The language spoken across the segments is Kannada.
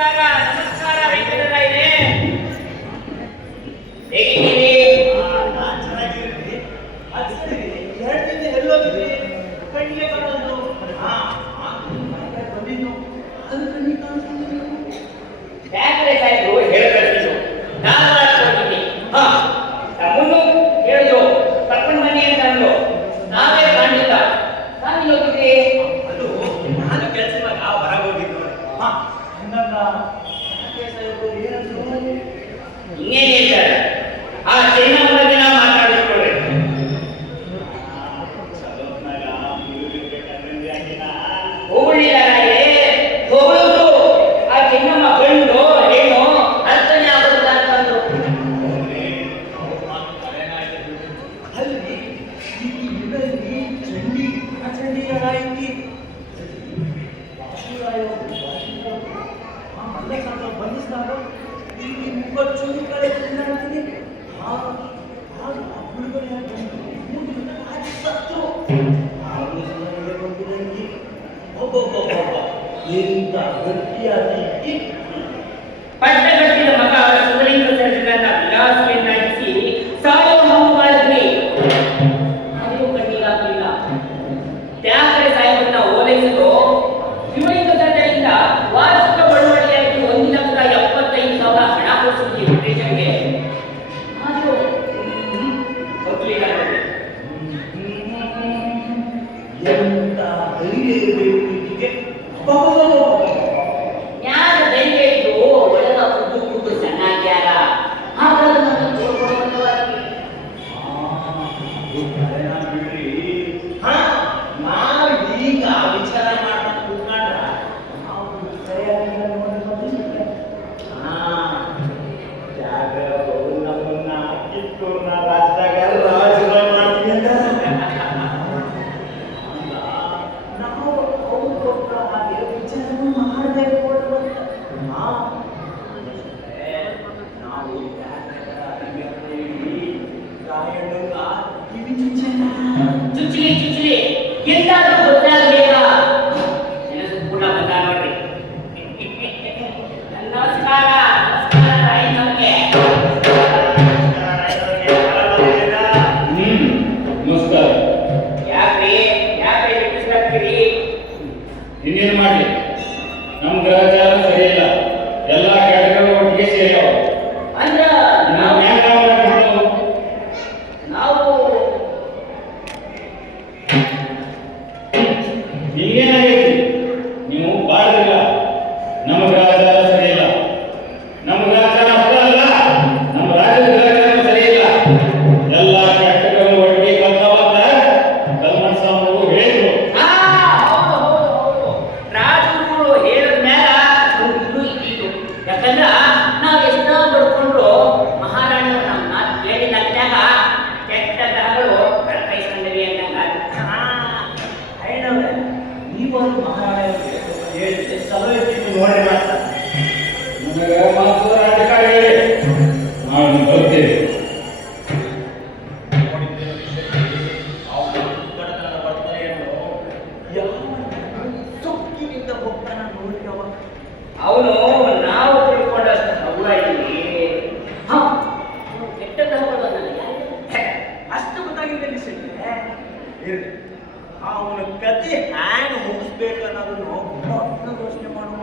ನಮಸ್ಕಾರ ವೆಂಕಟರಾಯರೇ, ಹೇಗಿದ್ದೀರಿ? ನಾನು ಚೆನ್ನಾಗಿದ್ದೀನಿ. ಅದು ಸರಿ, 2 ದಿನ ಎಲ್ಲೋಗಿದ್ರಿ? ಕಣ್ಣಿಗೆ ಬರೋದು ಬಂದಿದ್ದು ಅದು ಕಣ್ಣಿಗೆ ಕಾಣಿಸ್ತಿದ್ದೀವಿ. ಯಾಕಂದ್ರೆ ಸಾಯ್ತು ಹೇಳ್ಬೇಕು, ನಾನು ಹೋಗಿದ್ದೀನಿ. ನಮ್ಮನ್ನು ಹೇಳಿದ್ರು ಕರ್ಕೊಂಡು ಬನ್ನಿ ಅಂತ ಅಂದ್ರು. ನಾವೇ ಖಂಡಿತ ನಾನು ಹೋಗಿದ್ರಿ. ಅದು ನಾನು ಕೆಲಸವಾಗ ಹೊರಗೆ ಹೋಗಿದ್ದು. ಅಂದಾಗ ಏನಂದ್ರು? ಇನ್ನೇನು ಹೇಳ್ತಾರೆ, ಆ ಚಿನ್ನಮ್ಮನ ದಿನ ಮಾತಾಡಿಕೊಳ್ಳಿ. ಹೋಗ್ಲಿಲ್ಲ ಹೋಗುದು ಆ ಚಿನ್ನಮ್ಮ ಗಂಡು ಏನು ಅರ್ಥನೇ ಆಗೋದಿಲ್ಲ ಅಂತಂದ್ರು. ಅಲ್ಲಿ ಈ ಚಂಡಿ ಚಂಡಿಗಳಾಯ್ತಿ ಬಂದಿಸ್ದಾಗ ಇಲ್ಲಿ ಮುಖಚ್ಚೂರು ಕಡೆ ತಿಂದಾಡ್ತೀನಿ. ಎಂತ ಗಟ್ಟಿಯಾಗಿ ಪಟ್ಟಗಟ್ಟಿದ ಮಗ ಶಿವಲಿಂಗ ಸರ್ಜನನ್ನ ವಿಲಾಸವನ್ನಾಗಿಸಿ ಸಾಯೋ ಹಂಗು ಮಾಡಿದ್ವಿ. ಅದು ಕಣ್ಣಿಗಾಗಲಿಲ್ಲ. ತ್ಯಾಗರೆ ಸಾಹೇಬರನ್ನ ಓಲೈಸಲು ಶಿವಲಿಂಗ ಸರ್ಜನಿಂದ ವಾರ್ಷಿಕ ಬಳುವಳಿಯಾಗಿ 1,75,000 ಹಣ ಕೊಡಿಸಿದ್ವಿ ಬ್ರಿಟಿಷರಿಗೆ. ಅದು ಹೋಗ್ಲಿಲ್ಲ. ಎಂತ ಧೈರ್ಯ ಇರಬೇಕು ಇದಕ್ಕೆ. ಯಾರ ಧೈರ್ಯ ಇದ್ದು ಒಳಗ ಕುದ್ದು ಚೆನ್ನಾಗ್ಯಾರ ಬಿಡ್ರಿ. ನಾವು ಈಗ ವಿಚಾರ ಮಾಡ್ಕೊಂಡು ಕೂತ್ಕೊಂಡ್ರ ನಾವು ಸರಿಯಾಗಿ ಜಾಗ ನಮ್ಮನ್ನ ಕಿತ್ತೂರ್ನ ರಾಜ್ಯದಾಗ ರಾಜರ ಮಾಡ್ತೀವಿ ಅಂತ ನಾವು ಅವ್ರಿಗೋಸ್ಕರ ಹಾಗೆ ವಿಚಾರ ಮಾಡಬೇಕು ಅಂತ ನಾವು ಚುಚ್ಚಲಿ ಎಂದಾದ್ರೂ ಗೊತ್ತಾಗಬೇಕ. ನೆನಸು ಕೂಡ ಬಂದ ನೋಡ್ರಿ. ನಮಸ್ಕಾರ ರಾಯನವ್ರಿಗೆ. ನಮಸ್ಕಾರ. ಯಾಕ್ರಿ ಬಿಟ್ಟಿಸ್ಲಾಗ್ತೀರಿ? ಇನ್ನೇನು ಮಾಡಿ, ನಮ್ಮ ಗ್ರಹಚಾರ ಸರಿ ಇಲ್ಲ. ಎಲ್ಲ ಕೆಳಗಡೆ ಒಟ್ಟಿಗೆ ಸೇರ್ಯಾವ. ಅಂದ್ರ ನಾವು ಹೆಂಗ ನಾವು ನಿಮ್ಗೇನಾಗೈತಿ? ನೀವು ಬಾಳ್ದಿಲ್ಲ. ನಮ್ಮ ಗ್ರಹಚಾರ ಸರಿ ಇಲ್ಲ. ನಮ್ಮ ಗ್ರಹಚಾರ ಅಷ್ಟೇ ಅಲ್ಲ, ನಮ್ಮ ರಾಜ್ಯದ ಗ್ರಹಚಾರ ಸರಿ ಇಲ್ಲ. ಎಲ್ಲ ಕೆಟ್ಟಗಳು ಒಟ್ಟಿಗೆ ಬರ್ತಾವಂತ ಕಲ್ಮಠ ಸ್ವಾಮಿಗಳು ಹೇಳಿದ್ರು. ಹೌದು. ರಾಜಗುರುಗಳು ಹೇಳಿದ ಮೇಲೆ ಒಂದು ಇದ್ದಿದ್ದು. ಯಾಕಂದ್ರ ನಾವ್ ಎಷ್ಟೋ ಬಡ್ಕೊಂಡ್ರು ಮಹಾರಾಣಿಯವ್ರು ನಮ್ಮ ಮಾತು ಕೇಳಿ ನಗ್ನಾಗ ಕೆಟ್ಟ ಗ್ರಹಗಳು ಕೈಸ್ಕೊಂಡವಿ ಅಂದಂಗ. ಐನವ್ರೆ, ನೀವೊಂದು ಮಹಾರಾಣಿಯವ್ರಿಗೆ ಹೇಳಿದ್ರೆ ಸಲಹೆ ಇರ್ತೀನಿ ನೋಡ್ರಿ ಮಾತ್ರ. ನಮಗೆ ಮಾತು ರಾಜಕಾರಣ ಹೇಳಿ ನಾವು ಬರ್ತೀವಿ. ಸೊಕ್ಕಿನಿಂದ ಹೋಗ್ತಾನ ನೋಡಿ ಅವ. ಅವನು ನಾವು ತಿಳ್ಕೊಂಡಷ್ಟು ಹಗುರಾಗಿ ಕೆಟ್ಟ ಗ್ರಹಗಳು ಅಷ್ಟು ಗೊತ್ತಾಗಿದ್ದಲ್ಲಿ ಇರ್ಲಿ, ಅವನ ಕತೆ ಹ್ಯಾಂಗ್ ಮುಗಿಸ್ಬೇಕು ಅನ್ನೋದನ್ನು ಯೋಚನೆ ಮಾಡುವ.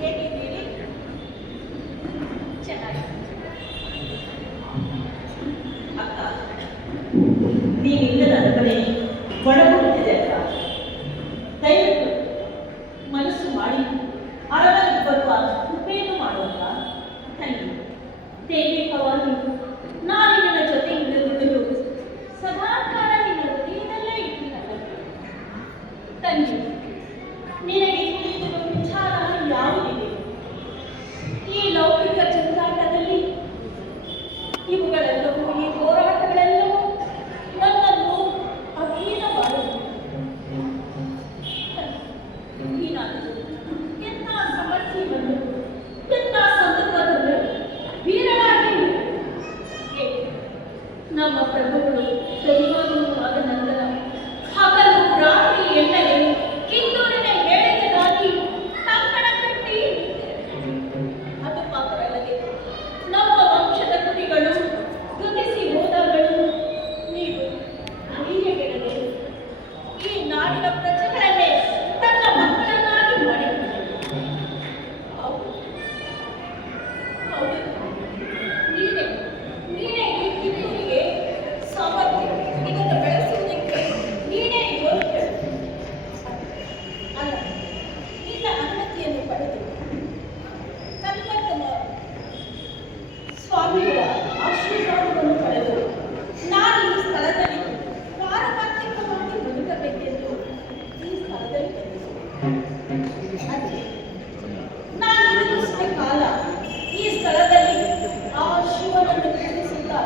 ಹೇಗಿದ್ದೀರಿ? ಚೆನ್ನಾಗಿದ್ದೀನಿ. ಅಕ್ಕ, ನೀನಿಲ್ಲದ ಮನೆ ಒಳಗುತ್ತಿದೆ ಅಕ್ಕ. ದಯವಿಟ್ಟು ಮನಸ್ಸು ಮಾಡಿ ಅರಮನೆಗೆ ಬರುವ ಕೃಪೆಯನ್ನು ಮಾಡುವಾಗ ತಂಗಿ ದೈವಿಕವಾಗಿ ನಾನು ನಿನ್ನ ಜೊತೆಯಿಂದಲೂ ಸದಾ ಕಾಲ ನಿನ್ನ ಹೃದಯದಲ್ಲೇ ಇಟ್ಟಿರಲ್ಲ ತಂಗಿ. ನಿನಗೆ ತಿಳಿದಿರುವ ವಿಚಾರ ಯಾವುದಿದೆ? ಈ ಲೌಕಿಕ ಜಂಜಾಟದಲ್ಲಿ ಇವುಗಳೆಲ್ಲವೂ, ಈ ಹೋರಾಟಗಳೆಲ್ಲವೂ ನನ್ನನ್ನು ಅಧೀನ ಮಾಡುವುದು. ಎಂಥ ಸಮಸ್ಯೆ ಬಂದು, ಎಂಥ ಸಂದರ್ಭದಲ್ಲಿ ವೀರನಾಗಿ ನಮ್ಮ ಪ್ರಭುಗಳು ದೈವಾನು ಆದ ನಂತರ ಹಗಲು ರಾತ್ರಿ ಎನ್ನಲೇ ಕಿತ್ತೂರಿನ ಹೇಳಿಕೆಗಾಗಿ ಕಂಕಣ ಕಟ್ಟಿ ಅದು ಮಾತ್ರವಲ್ಲದೆ ನಮ್ಮ ವಂಶದ ಕುಡಿಗಳು ಗುದಿಸಿ ಹೋದಗಳು ನೀವು ಧೈರ್ಯಗೆಡದೆ ಈ ನಾಡಿನ ಪ್ರಜೆಗಳನ್ನೇ ತನ್ನ ಮಕ್ಕಳನ್ನಾಗಿ ಮಾಡಿದರು. ಹೌದು, ನೀನೇ ಈ ಕಿತ್ತೂರಿಗೆ ಸಾಮರ್ಥ್ಯ ಇದನ್ನು ಬೆಳೆಸುವುದಕ್ಕೆ ನೀನೇ ಯೋಗ್ಯ. ಅಲ್ಲ, ನಿನ್ನ ಅನುಮತಿಯನ್ನು ಪಡೆದು ಕಲ್ಪತನ ಸ್ವಾಮಿಗಳ ಆಶೀರ್ವಾದವನ್ನು ಪಡೆದು ನಾನು ಈ ಸ್ಥಳದಲ್ಲಿ ಪಾರಮಾರ್ಥಿಕವಾಗಿ ಬದುಕಬೇಕೆಂದು ಈ ಸ್ಥಳದಲ್ಲಿ ಬಂದಿದ್ದೆ. ಅದೇ ನಾನು ಇರುವಷ್ಟು ಕಾಲ ಈ ಸ್ಥಳದಲ್ಲಿ ಆ ಶಿವನನ್ನು ಪೂಜಿಸುತ್ತಾ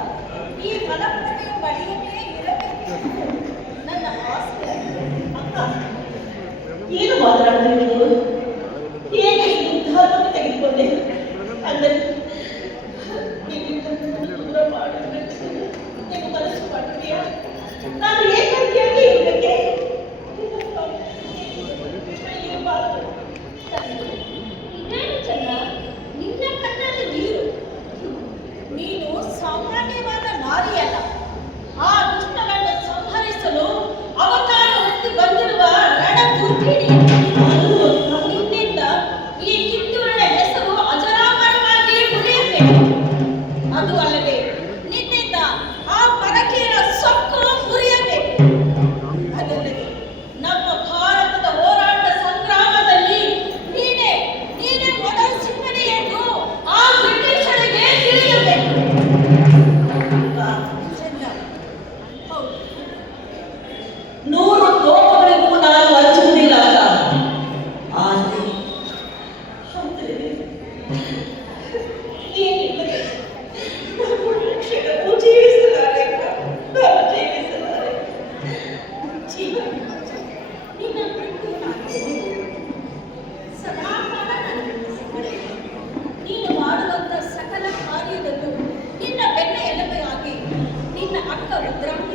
ಈ ಫಲಪ್ರದೆಯ ಬಳಿಯಲ್ಲೇ ಇರಬೇಕೆಂದು ನನ್ನ ಆಸೆ. ಅಕ್ಕ, ಏನು ಮಾತನಾಡಿದ್ರೆ ನೀವು? ಹೇಗೆ ಧರ್ಮವನ್ನು ತೆಗೆದುಕೊಂಡೆ? ಅಂದರೆ ದೂರ ಮಾಡಬೇಕು ನೀವು ಮನಸ್ಸು ಮಾಡಿದೆಯಾ? ನಾನು ಏಕಾಂಗಿಯಾಗಿ ಇರಬೇಕೆ? ಇದೇನು ಚೆನ್ನ, ನಿನ್ನ ಕಣ್ಣಲ್ಲಿ ನೀರು. ನೀನು ಸಾಮಾನ್ಯವಾದ ನಾರಿಯಲ್ಲ. ಆ ದುಷ್ಟನನ್ನು ಸಂಹರಿಸಲು ಅವತಾರ ಹೊತ್ತು ಬಂದಿರುವ ರಣದುರ್ಗಿಣಿ. ನಿನ್ನಿಂದ ಈ ಕಿತ್ತೂರಿನ ಹೆಸರು ಅಜರಾಮರವಾಗಿ ಉಳಿಯಬೇಕು. ಅದು ಅಲ್ಲದೆ ನಿನ್ನಿಂದ ಆ ಪರಕೀಯರ ಸೊಕ್ಕು ಮುರಿಯಬೇಕು. ಅದಲ್ಲದೆ ನಮ್ಮ ಭಾರತದ ಹೋರಾಟ ಸಂಗ್ರಾಮದಲ್ಲಿ ನೀನೇ ಮೊದಲ ಸಿಂಹನೆ ಎಂದು ಆ ಬ್ರಿಟಿಷರಿಗೆ ತಿಳಿಯಬೇಕು. ಹೌದು, 100 ತೋಪಗಳಿಗೂ ನಾನು ಹಂಚುವುದಿಲ್ಲ ಅಕ್ಕ. ಆದರೆ ಏನಿಲ್ಲದೆ ರಕ್ಷಕರು ಜೀವಿಸಲಾರೆ ಅಕ್ಕ. ನಾನು ಜೀವಿಸಲಾರೆ. ನಿನ್ನ ಬಿಟ್ಟು ಸದಾ ಕಾಲ ನೀನು ಮಾಡುವಂತ ಸಕಲ ಕಾರ್ಯದಲ್ಲೂ ನಿನ್ನ ಬೆನ್ನ ಎಲುಬೆಯಾಗಿ ನಿನ್ನ ಅಕ್ಕ ರುದ್ರಾಣಿ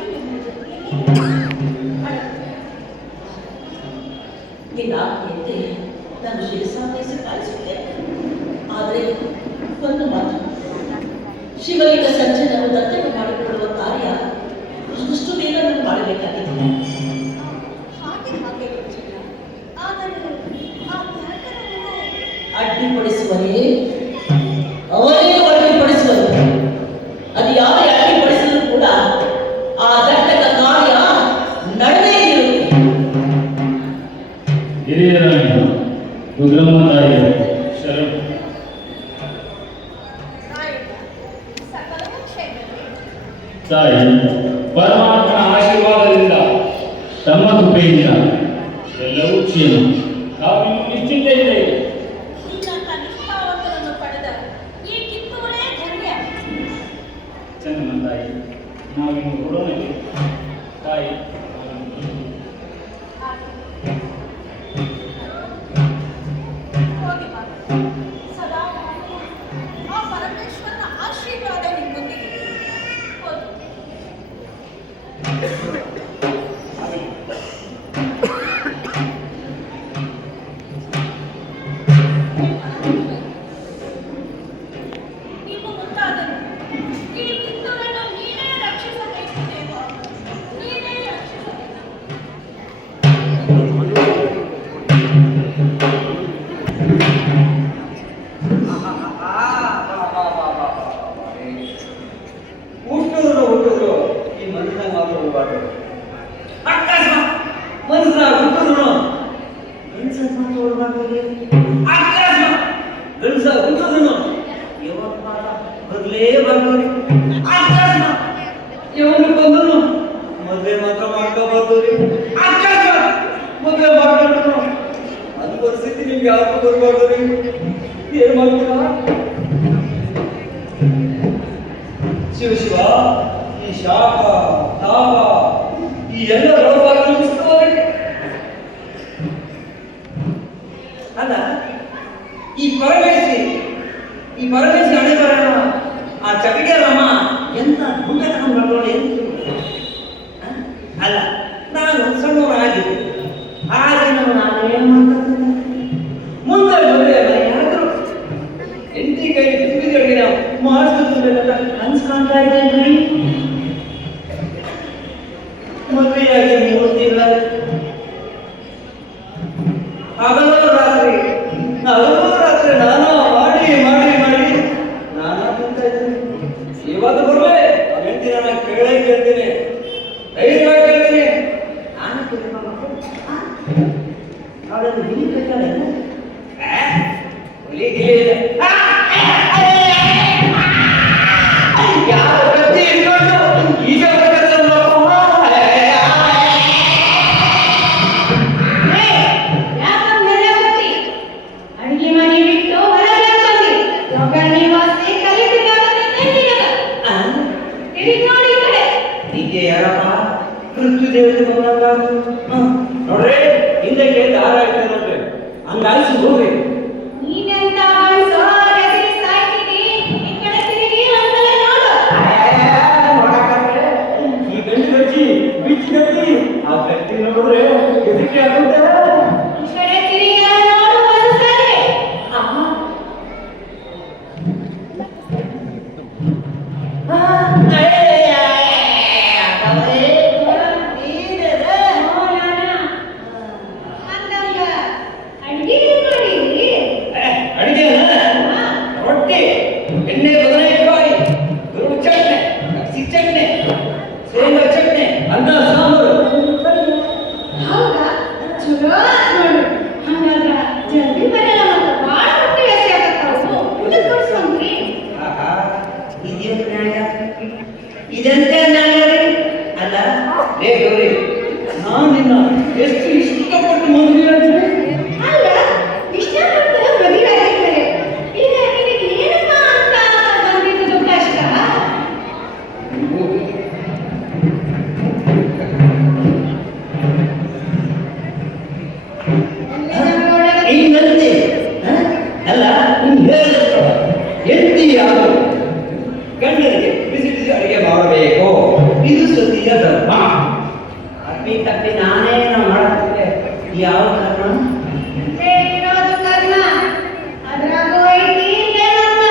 ನಿನ್ನ ಆಜ್ಞೆಯಂತೆ ನಾನು ಶಿರಸಾವಹಿಸಿ ಪಾಲಿಸುತ್ತೇನೆ. ಆದರೆ ಒಂದು ಮಾತು, ಶಿವಲಿಂಗ ಸಂಜೆಯನ್ನು ದತ್ತಕ ಮಾಡಿಕೊಳ್ಳುವ ಕಾರ್ಯ ಆದಷ್ಟು ಬೇಗ ನಾನು ಮಾಡಬೇಕಾಗಿದೆ. ಅಡ್ಡಿಪಡಿಸುವರೇ ಅವರೇ ಅಡ್ಡಿಪಡಿಸುವರು. ಅದು ಯಾರೇ ಅಡ್ಡಿಪಡಿಸಿದ್ರು ಕೂಡ ಆ ದಟ್ಟಕ ಕಾರ್ಯ ನಡೆದೇ ಇರುತ್ತೆ. ಹಿರಿಯರಾಗಿ ರುದ್ರಮ್ಮ ತಾಯಿಯರು ಶರಣ. ತಾಯಿ ಪರಮಾತ್ಮನ ಆಶೀರ್ವಾದದಿಂದ ತಮ್ಮ ಕೃಪೆಯಿಂದ ಎಲ್ಲವೂ ಕ್ಷೇಮ. ನಾವು ಇನ್ನು ನಿಶ್ಚಿಂತೆಯಿಂದ ಇದೆ. ನಿನ್ನಂತ ನಿಷ್ಠಾವಂತರನ್ನು ಪಡೆದ ಈ ಕಿತ್ತೂರೇ ಧನ್ಯ. ಚೆನ್ನಮ್ಮ ತಾಯಿ, ನಾವಿನ್ನು ಹೊರಡೋಣ ತಾಯಿ. ಹೋಗಿ ಬಾ. ಸದಾ ಆ ಪರಮೇಶ್ವರನ ಆಶೀರ್ವಾದ ನಿಮ್ಮೊಂದಿಗೆ. ಹೋಗಿ. ನೀವು ಮುಂತಾದರು ಈ ಕಿತ್ತೂರನ್ನು ನೀನೇ ರಕ್ಷಿಸಬೇಕು ದೇವ, ನೀನೇ ರಕ್ಷಿಸಬೇಕು. ಹುಟ್ಟುದ್ರು ಈ ಮನುಷ್ಯನ ಮಾತಾಡಬಾರ್ದು. ಅಕಸ್ಮಾತ್ ಮನುಷ್ಯನ ಹುಟ್ಟುದ್ರು ಗಂಡಸನ ಮಾತಾಡಬಾರ್ದು. ಅಕಸ್ಮಾತ್ ಗಂಡಸ ಹುಟ್ಟುದ್ರು ಯಾವತ್ತು ಮಾತ ಬರಲೇಬಾರ್ದು. ಅಕಸ್ಮಾತ್ ಇವನು ಬಂದ್ರು ಮದುವೆ ಮಾತ್ರ ಮಾಡ್ಕೋಬಾರ್ದು. ಅಕಸ್ಮಾತ್ ಮದುವೆ ಮಾಡ್ಕೊಂಡ್ರು ಅದು ಪರಿಸ್ಥಿತಿ ನಿಮ್ಗೆ ಯಾವತ್ತೂ ಬರ್ಬಾರ್ದು. ಏನ್ ಮಾಡ್ತೀರಾ? ಶಿವ ಶಿವ, ಈ ಶಾಪ ತಾಪ ಈ ಎಲ್ಲ ರೋಗವಾಗಿ ಅಲ್ಲ, ಈ ಪರಮೇಶ್ವರಿ ಹಣೆ ಬರೋಣ ಆ ಚಕಟೇರಮ್ಮ ಎಂತ ಗುಂಡ ತಗೊಂಡು ಬರೋಣ ಅಲ್ಲ. ನಾನು ಸಣ್ಣವನಾಗಿದ್ದೆ, ಹಾಗೆ ನಾನು ಏನು ಮಾಡ್ತೀನಿ ಮುಂದೆ ಮದುವೆ ಯಾರಾದ್ರು ಎಂಟಿ ಕೈ ತುಳಿದೊಳಗೆ ನಾವು ಮಾಡಿಸ್ಬೇಕಂತ ಅನ್ಸ್ಕೊಂತಾ ಇದ್ದೇನೆ. ಮದುವೆಯಾಗಿ 3 ತಿಂಗಳ ಹಗಲು ರಾತ್ರಿ ನಾನು ಮಾಡಿ ನಾನು ತಿಂತ ಇದ್ದೇನೆ. ಇವತ್ತು ಬರುವೆ ಹೇಳ್ತೀನಿ, ನಾನು ಕೇಳ್ತೀನಿ, ಧೈರ್ಯವಾಗಿ ಕೇಳ್ತೀನಿ. ನಾನು ಅವಳನ್ನು ಹಿಡಿಬೇಕಾದ್ರೆ ನೋಡ್ರಿ ಹಿಂದಕ್ಕೆ ದಾರ ಇರ್ತದೆ ನೋಡ್ರಿ, ಹಂಗಾಯಿಸಿ ಹೋಗ್ರಿ. ನೀನೆಂತ ಗಂಡ್ಸೋ, ಎದುರಿ ಸಾಯ್ತೀನಿ, ಈ ಕಡೆ ತಿರುಗಿ ಒಂದ್ಸಲ ನೋಡು. ಈ ಗಂಡು ಗಜ್ಜಿ ಬಿಚ್ಚಿ ಗಟ್ಟಿ ಆ ಗಟ್ಟಿ ನೋಡಿದ್ರೆ ಎದಕ್ಕೆ ಆಗುತ್ತೆ. ಈ ಕಡೆ ತಿರುಗಿ ನೋಡು ಒಂದ್ಸಲಿ. ರೊಟ್ಟಿ, ಎಣ್ಣೆ, ಬದನೆಕಾಯಿ, ಚಟ್ನಿ, ಹಸಿ ಚಟ್ನಿ, ಶೇಂಗಾ ಚಟ್ನಿ, ಅನ್ನ ಸಾಂಬಾರು. ಹೌದಾ? ಚಲೋ ನೋಡು. ಹಂಗಾದ್ರ ಜಲ್ದಿ ಬರಲ್ಲ, ಮತ್ತೆ ಭಾಳ ಹೊಟ್ಟೆ ಹಸಿ ಆಗತ್ತಾವು. ಇದಕ್ಕೆ ತೋರಿಸ್ಕೊಂಡ್ರಿ. ಇದೇನು ನ್ಯಾಯ? ಇದಂತ ನ್ಯಾಯ ರೀ? ಅಲ್ಲ ರೇ ಗೌರಿ, ನಾನು ನಿನ್ನ ಎಷ್ಟು ಇಷ್ಟಪಟ್ಟು ಮದುವೆ ಅಂತೀನಿ. ಅಲ್ಲ, ಇಷ್ಟಪಟ್ಟು ಮದುವೆ ಆಗಿದ್ದಾರೆ. ಈಗ ನಿನಗೆ ಏನಪ್ಪ ಅಂತ ಬಂದಿದ್ದು ಕಷ್ಟ? ಹಿಂಗಂತೆ ಅಲ್ಲ, ನೀನು ಹೇಳಿದ್ರು ಎಂತಿ ಯಾರು ಗಂಡನಿಗೆ ಬಿಸಿ ಬಿಸಿ ಅಡಿಗೆ ಮಾಡಬೇಕು, ಇದು ಸತಿಯ ಧರ್ಮ. ತಪ್ಪಿ ನಾನೇನು ಮಾಡುತ್ತಿದ್ದೆ, ಯಾವ ಕರ್ಮ? ಇರೋದು ಕರ್ಮ, ಅದ್ರಾಗೂ ಐತಿ ಏನಮ್ಮ.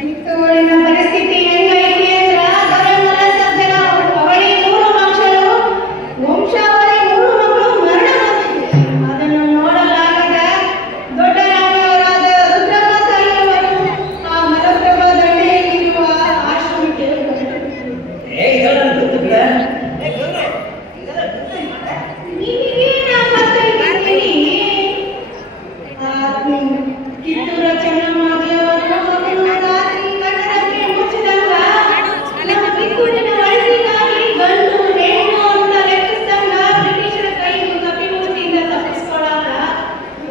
ಕಿತ್ತೂರಿನ ಪರಿಸ್ಥಿತಿ ಹೆಂಗೈತಿ ಅಂದ್ರ ದೊರೆಮಲ ಸಜ್ಜನ ಅವಳಿ 3 ಮಕ್ಕಳು, ವಂಶಾವಳಿ 3 ಮಕ್ಕಳು ಮರಣ ಹೊಂದಿದೆ. ಅದನ್ನು ನೋಡಲಾಗದ ದೊಡ್ಡ ರಾಣಿಯವರಾದ ರುದ್ರಮ್ಮ ತಾಯಿಯವರು ಆ ಮಲಪ್ರಭಾ ದಂಡೆಯಲ್ಲಿರುವ ಆಶ್ರಮಕ್ಕೆ ಇದೆಲ್ಲ ಗೊತ್ತಿಲ್ಲ. ನಿಮಗೆ ನಾ ಮಾತಾಡ್ತೀನಿ. ಕಿತ್ತೂರ ಚೆನ್ನಮ್ಮಾಜಿಯವರು ಮಗನು ರಾತ್ರಿ ಕಟ್ಟಡಕ್ಕೆ ಮುಚ್ಚಿದಾಗ ನಮ್ಮ ಕಿತ್ತೂರಿನ ಒಳಿತಿಗಾಗಿ ಗಂಡು ಹೆಣ್ಣು ಅಂತ ಲೆಕ್ಕಿಸಿದಂಗ ಬ್ರಿಟಿಷರ ಕೈಗೂ ಕಪಿಮೂತಿಯಿಂದ ತಪ್ಪಿಸ್ಕೊಳ್ಳಾಕ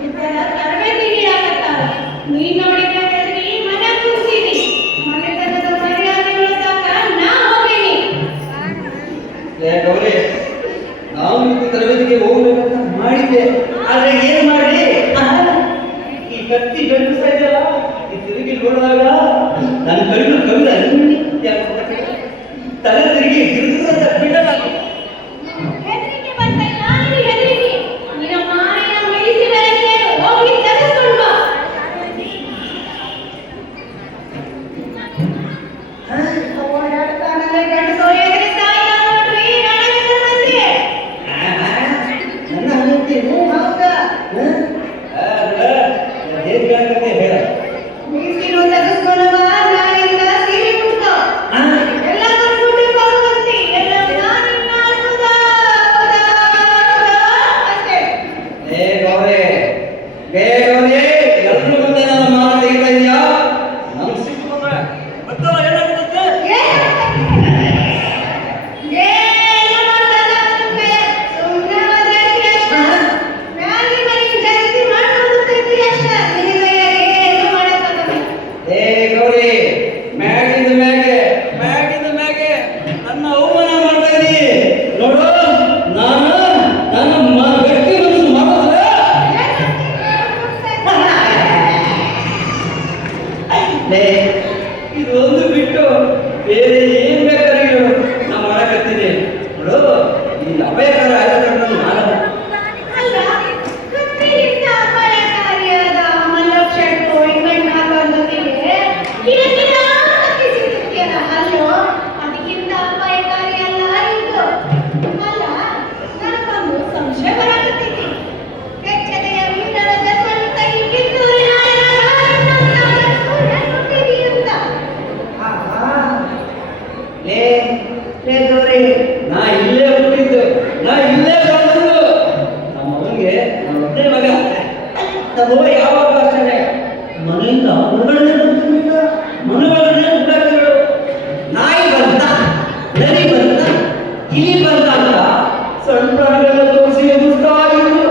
ಇತರ ತರಬೇತಿಗೀಡಾಗತ್ತಾರ. ನೀನ್ ನೋಡಿದ ಹೆದ್ರಿ ಮನೆ ಕೂರಿಸಿದಿ. ಮನೆತನದ ಮರ್ಯಾದೆ ಉಳಿಸಾಕ ನಾ ಹೋಗೇನಿ. ತಲೆ ತಿರುಗಿ ಗಿರಿದಂತ ಬಿಡಲಾಗಿ ಹೆದರಿಕೆ ಬರ್ತಾ ಇಲ್ಲ, ನಿನಗೆ ಹೆದರಿಕೆ. ನಿನ್ನ ಮಾಯೆಯ ಮಿಡಿಸಿ ಬೆಳಗ್ಗೆ ಹೋಗಿ ತೆಗೆದುಕೊಂಡು ಬಾ. ಓಡಾಡ್ತಾನಂದ್ರೆ ಗಂಡಸು ಎದುರಿಸ್ತಾ ಇಲ್ಲ ನೋಡ್ರಿ, ನನಗೆ ಬಂದೆ. ನನ್ನ ಹಂಗಂತೀನಿ ಹೌದಾ? ಹೇಗೆ ಕೇಳ್ತಾನೆ ಹೇಳ ಮೀಸಿರು ತೆಗೆದುಕೊಂಡು ಬಾ, ನಾಳೆಯಿಂದ ಸೀರೆ ಉಡ್ಕೋ. ಎಲ್ಲ ಬಂದ್ಬಿಟ್ಟು ಬರುವಂತೆ, ಎಲ್ಲ ನಾನಿನ್ನ ಅದ್ಭುತ, ಅಷ್ಟೇ. ಏ ಗೌರಿ ಎಲ್ರು ಮುಂದೆ ನನ್ನ ಮಾತು ತೆಗಿತಾ ಇದೆಯಾ ನಮ್ಗೆ ಸಿಕ್ಕೊಂಡ್ರೆ ಗೊತ್ತಲ್ಲ ಏನಾಗುತ್ತೆ ಏನು ಮಾಡಲ್ಲ ಸುಮ್ನೆ ಮಾತಾಡ್ತಿ ಅಷ್ಟೇ. ಮ್ಯಾಲಿ ಮನೆಗೆ ಜಾಸ್ತಿ ಮಾಡ್ಕೊಂಡ್ಬಿಡ್ತಿರ್ತಿ ಅಷ್ಟೇ. ನಿನಗೆ ಏನು ಮಾಡಕ್ಕಾಗಲ್ಲ. ಏ ಗೌರಿ ಮ್ಯಾಗಿಂದ ಮ್ಯಾಗೆ ನನ್ನ ಅವಮಾನ ಮಾಡ್ತಾ ಇದೀನಿ ನೋಡು ನಾನು ನನ್ನ ಗಟ್ಟಿ ಮನಸ್ಸು ಮಾಡಿದ್ರೆ ಇದು ಒಂದು ಬಿಟ್ಟು ಬೇರೆ ಏನ್ ಬೇಕಾದ್ರೆ ಹೇಳು ನಾ ಮಾಡಕತ್ತೀನಿ ನೋಡು ಈ ಅಪಾಯಕಾರ ಆಯ್ತು ನಾನು ಅಲ್ಲ, ಕತ್ತಿಗಿಂತ ಅಪಾಯಕಾರಿಯಾದ ಮಲ್ಲಪ್ಪ ಶೆಟ್ಟು ಇಂಗ್ಲೆಂಡ್ ಹಾಕೋದೊಂದಿಗೆ ಇದಕ್ಕಿಂತ ಕತ್ತಿ ಸಿಗ್ತಿದೆಯಲ್ಲ, ಅಲ್ಲೋ ಅದಕ್ಕಿಂತ ಅಪಾಯಕಾರಿ ಅಲ್ಲ ಇದು. ಅಲ್ಲ, ನನಗೊಂದು ಸಂಶಯ ಬರಾಕತ್ತೈತಿ. ಕೆಚ್ಚದೆಯ ಮೀನರ ಜನ್ಮಂತ ಈ ಕಿತ್ತೂರಿನ ಹುಟ್ಟಿದಿ ಅಂತ. ಲೇ ಗೌರಿ ನಾ ಇಲ್ಲೇ ಹುಟ್ಟಿದ್ದು ನಾ ಇಲ್ಲೇ ಬೆಳೆದು ನಮ್ಮ ಮಗನಿಗೆ ನಮ್ಮ ಒಬ್ಬನೇ ಮಗ ನಮ್ಮ ಯಾವಾಗ ಅಷ್ಟೇ ಮನೆಯಿಂದ ಹೊರಗಡೆ ಬರ್ತಿರ್ಲಿಲ್ಲ ಮನೆಯೊಳಗಡೆ ಹುಟ್ಟಾಕಿದ್ರು ನಾಯಿ ಬಂತ ನರಿ ಬಂತ ಇಲಿ ಬಂತ ಅಂತ ಸಣ್ಣ ಪ್ರಾಣಿಗಳ ತೋರಿಸಿ ಎದುರಿಸ್ತಾಗಿದ್ದು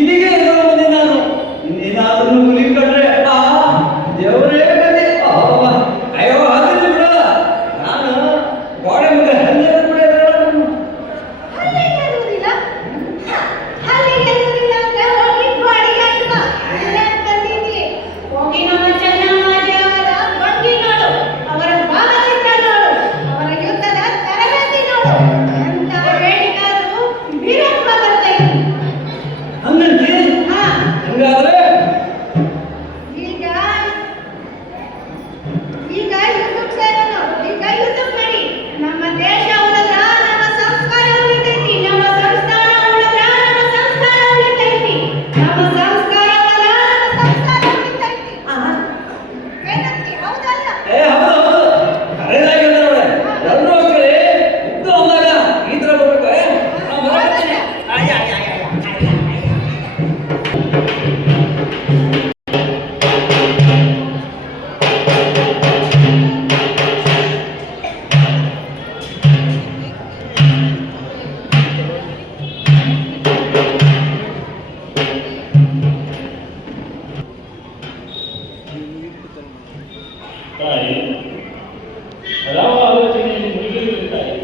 ಇಲಿಗೆ ಎದುರು ಬಂದೆ ನಾನು ಇನ್ನೇನಾದ್ರೂ ಹುಲಿ ಕಂಡ್ರೆ ದೇವರೇ ಬಂದೆ ಅಯ್ಯೋ ಆದ್ರೆ ಬಿಡ ನಾನು ಗೋಡೆ ಮಗ ಹಲ್ಲೆ ಬಿಡ ಹಲ್ಲಿಗೆ ಇರುವುದಿಲ್ಲ? ಹಲ್ಲಿಗೆ ಇರುವುದಿಲ್ಲ ಅಂದ್ರೆ ಹೋಗಿ ಗೋಡೆಗೆ ಹಾಕುವ. ಇಲ್ಲೇ ಅಂತಂದಿದ್ದಿ. ಹೋಗಿ ನಮ್ಮ ಚೆನ್ನಮ್ಮಾಜಿ ಅವರ ಬಗ್ಗಿ ನೋಡು, ಅವರ ಭಾವಚಿತ್ರ ನೋಡು, ಅವರ ಯುದ್ಧದ ತರಬೇತಿ ನೋಡು. ಎಂತ ಹೇಳಿಕಾದ್ರೂ ವೀರತ್ವ ಬರ್ತೈತಿ. ಹಂಗಂತೆ ಹಾ, ಹಂಗಾದ್ರೆ ಈಗ ಯುದ್ಧಕ್ಕೆ ಸೇರೋಣ. ಈಗ ಯುದ್ಧಕ್ಕೆ ನಡಿ. ನಮ್ಮ ದೇಶ ಉಳಿದ್ರ ನಮ್ಮ ಸಂಸ್ಕಾರ ಉಳಿತೈತಿ, ನಮ್ಮ ಸಂಸ್ಥಾನ ಉಳಿದ್ರ ನಮ್ಮ ಸಂಸ್ಕಾರ ಉಳಿತೈತಿ, ನಮ್ಮ ಸಂಸ್ಕಾರ ಉಳಿದ್ರ ನಮ್ಮ ಸಂಸ್ಕಾರ ಉಳಿತೈತಿ. ಏನಂತಿ? ಹೌದಲ್ಲ? ಹೌದು ಕರೆದಾಗಿಲ್ಲ ನೋಡೆ ಎಲ್ಲರೂ ಹೋಗ್ತಾರೆ ಇದ್ದು ಅಂದಾಗ ಈ ಥರ ಬರ್ಬೇಕು ನಾವು ಬರಕತ್ತೀನಿ ತಾಯಿ ಯಾವ ಆಲೋಚನೆಯಲ್ಲಿ ಮುಗಿದಿರುತ್ತಾಯಿ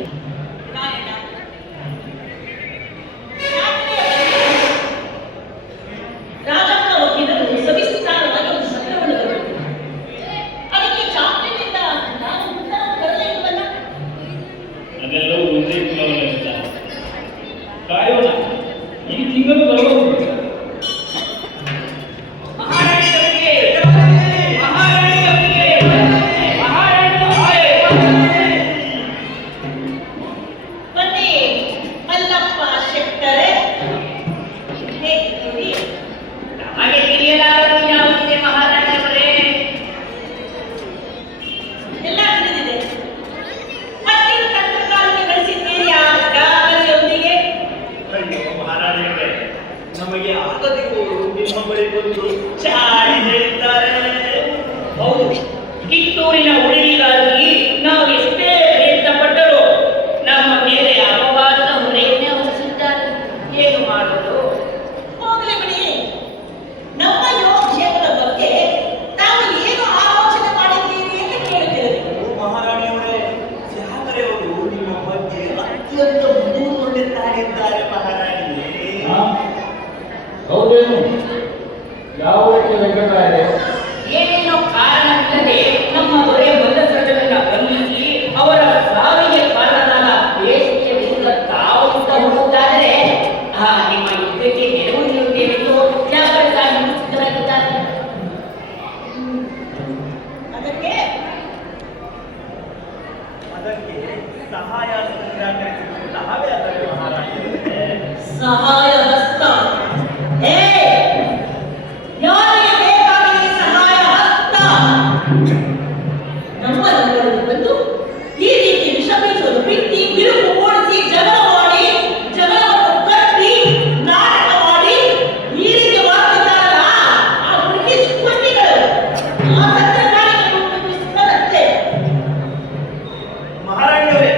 ರಾಜನ ವಕೀಲರು ಸವಿಸ್ತಾರವಾಗಿ ಒಂದು ಸತ್ಯವನ್ನು ಬರೆದರು. ಅದಕ್ಕೆ ಚಾಪ್ಲಿನಿಂದ ನಾನು ಉತ್ತರ ಬರಲಿಲ್ಲವಲ್ಲ. ಅದೆಲ್ಲವೂ ಒಂದೇ ಕುಲವನ್ನು ಇರ್ತಾರೆ ಕಾಯೋಣ ಈ ತಿಂಗಳು ಬರಬಹುದು ಬನ್ನಿ ಮಲ್ಲಪ್ಪ ಶೆಟ್ಟರೆ. ಹೇಗಿದ್ದೀರಿ? ನಮಗೆ ತಿಳಿಯಲಾರದು ಯಾವುದಿದೆ ಮಹಾರಾಜರೇ? ಎಲ್ಲ ತಿಳಿದಿದೆ. ಮತ್ತಿನ್ನು ತಂತ್ರಗಾರಿಕೆ ಗಳಿಸಿದ್ದೀರಿ ಆ ಗಾಬರಿಯೊಂದಿಗೆ. ಅಯ್ಯೋ ಮಹಾರಾಣಿಯವರೇ ನಮಗೆ ಆಗದಿರುವುದು ನಿಮ್ಮ ಬಳಿ ಬಂದು ಚಾಡಿ ಹೇಳಿದ್ದಾರೆ ಹೌದು, ಕಿತ್ತೂರಿನ ಉಳಿವಿಗಾಗಿ ನಾವು ಎಷ್ಟೇ ಪ್ರಯತ್ನ ಪಟ್ಟರೂ ನಮ್ಮ ಮೇಲೆ ಅಪವಾದದ ಹೊರೆಯನ್ನೇ ಹೊರಿಸಿದ್ದಾರೆ. ಏನು ಮಾಡೋದು? ಹೋಗಲಿ ಬಿಡಿ. ನಮ್ಮ ಯೋಗಕ್ಷೇಮದ ಬಗ್ಗೆ ತಾವು ಏನು ಆಲೋಚನೆ ಮಾಡಿದ್ದೀರಿ ಅಂತ ಕೇಳುತ್ತಿರಲಿ. ಮಹಾರಾಣಿಯವರೇ ತ್ಯಾಗರೆಯವರು ನಿಮ್ಮ ಬಗ್ಗೆ ಅತ್ಯಂತ ಮುಗಿದುಕೊಂಡಿದ್ದಾರೆ ಮಹಾರಾಣಿಯೇ ಹೌದೇನು ಯಾವ ವೆಂಕಟರಾಯರೇ ಏನೇನೋ ಕಾರಣವಿಲ್ಲದೆ ನಮ್ಮ ದೊರೆ ಮಲ್ಲಸರ್ಜನನ್ನ ಬಂಧಿಸಿ ಅವರ ಸಾವಿಗೆ ಸಹಾಯ ನಿರಾಕರಿಸಿದ ಹಾಗೆ ಅದರಲ್ಲಿ ಮಹಾರಾಜರೇ. ಸಹಾಯ ಹಸ್ತ ಹೇ ಯಾರಿಗೆ ಬೇಕಾಗಿದೆ ಸಹಾಯ ಹಸ್ತ? ನಮ್ಮನ್ನು ಬಂದು ಈ ರೀತಿ ವಿಷ ಬೀಸೋದು ಬಿತ್ತಿ ಬಿರುಕು ಓಡಿಸಿ ಜಗಳ ಮಾಡಿ ಜಗಳವನ್ನು ಕಟ್ಟಿ ನಾಟಕ ಮಾಡಿ ಈ ರೀತಿ ಮಾಡ್ತಿದ್ದಾರಲ್ಲ ಆ ಬ್ರಿಟಿಷ್ ಕೊಂಡಿಗಳು ಆ ತಂತ್ರಜ್ಞಾನಕ್ಕೆ ಉಪಯೋಗಿಸುತ್ತಾರಂತೆ. ಮಹಾರಾಣಿಯವರೇ,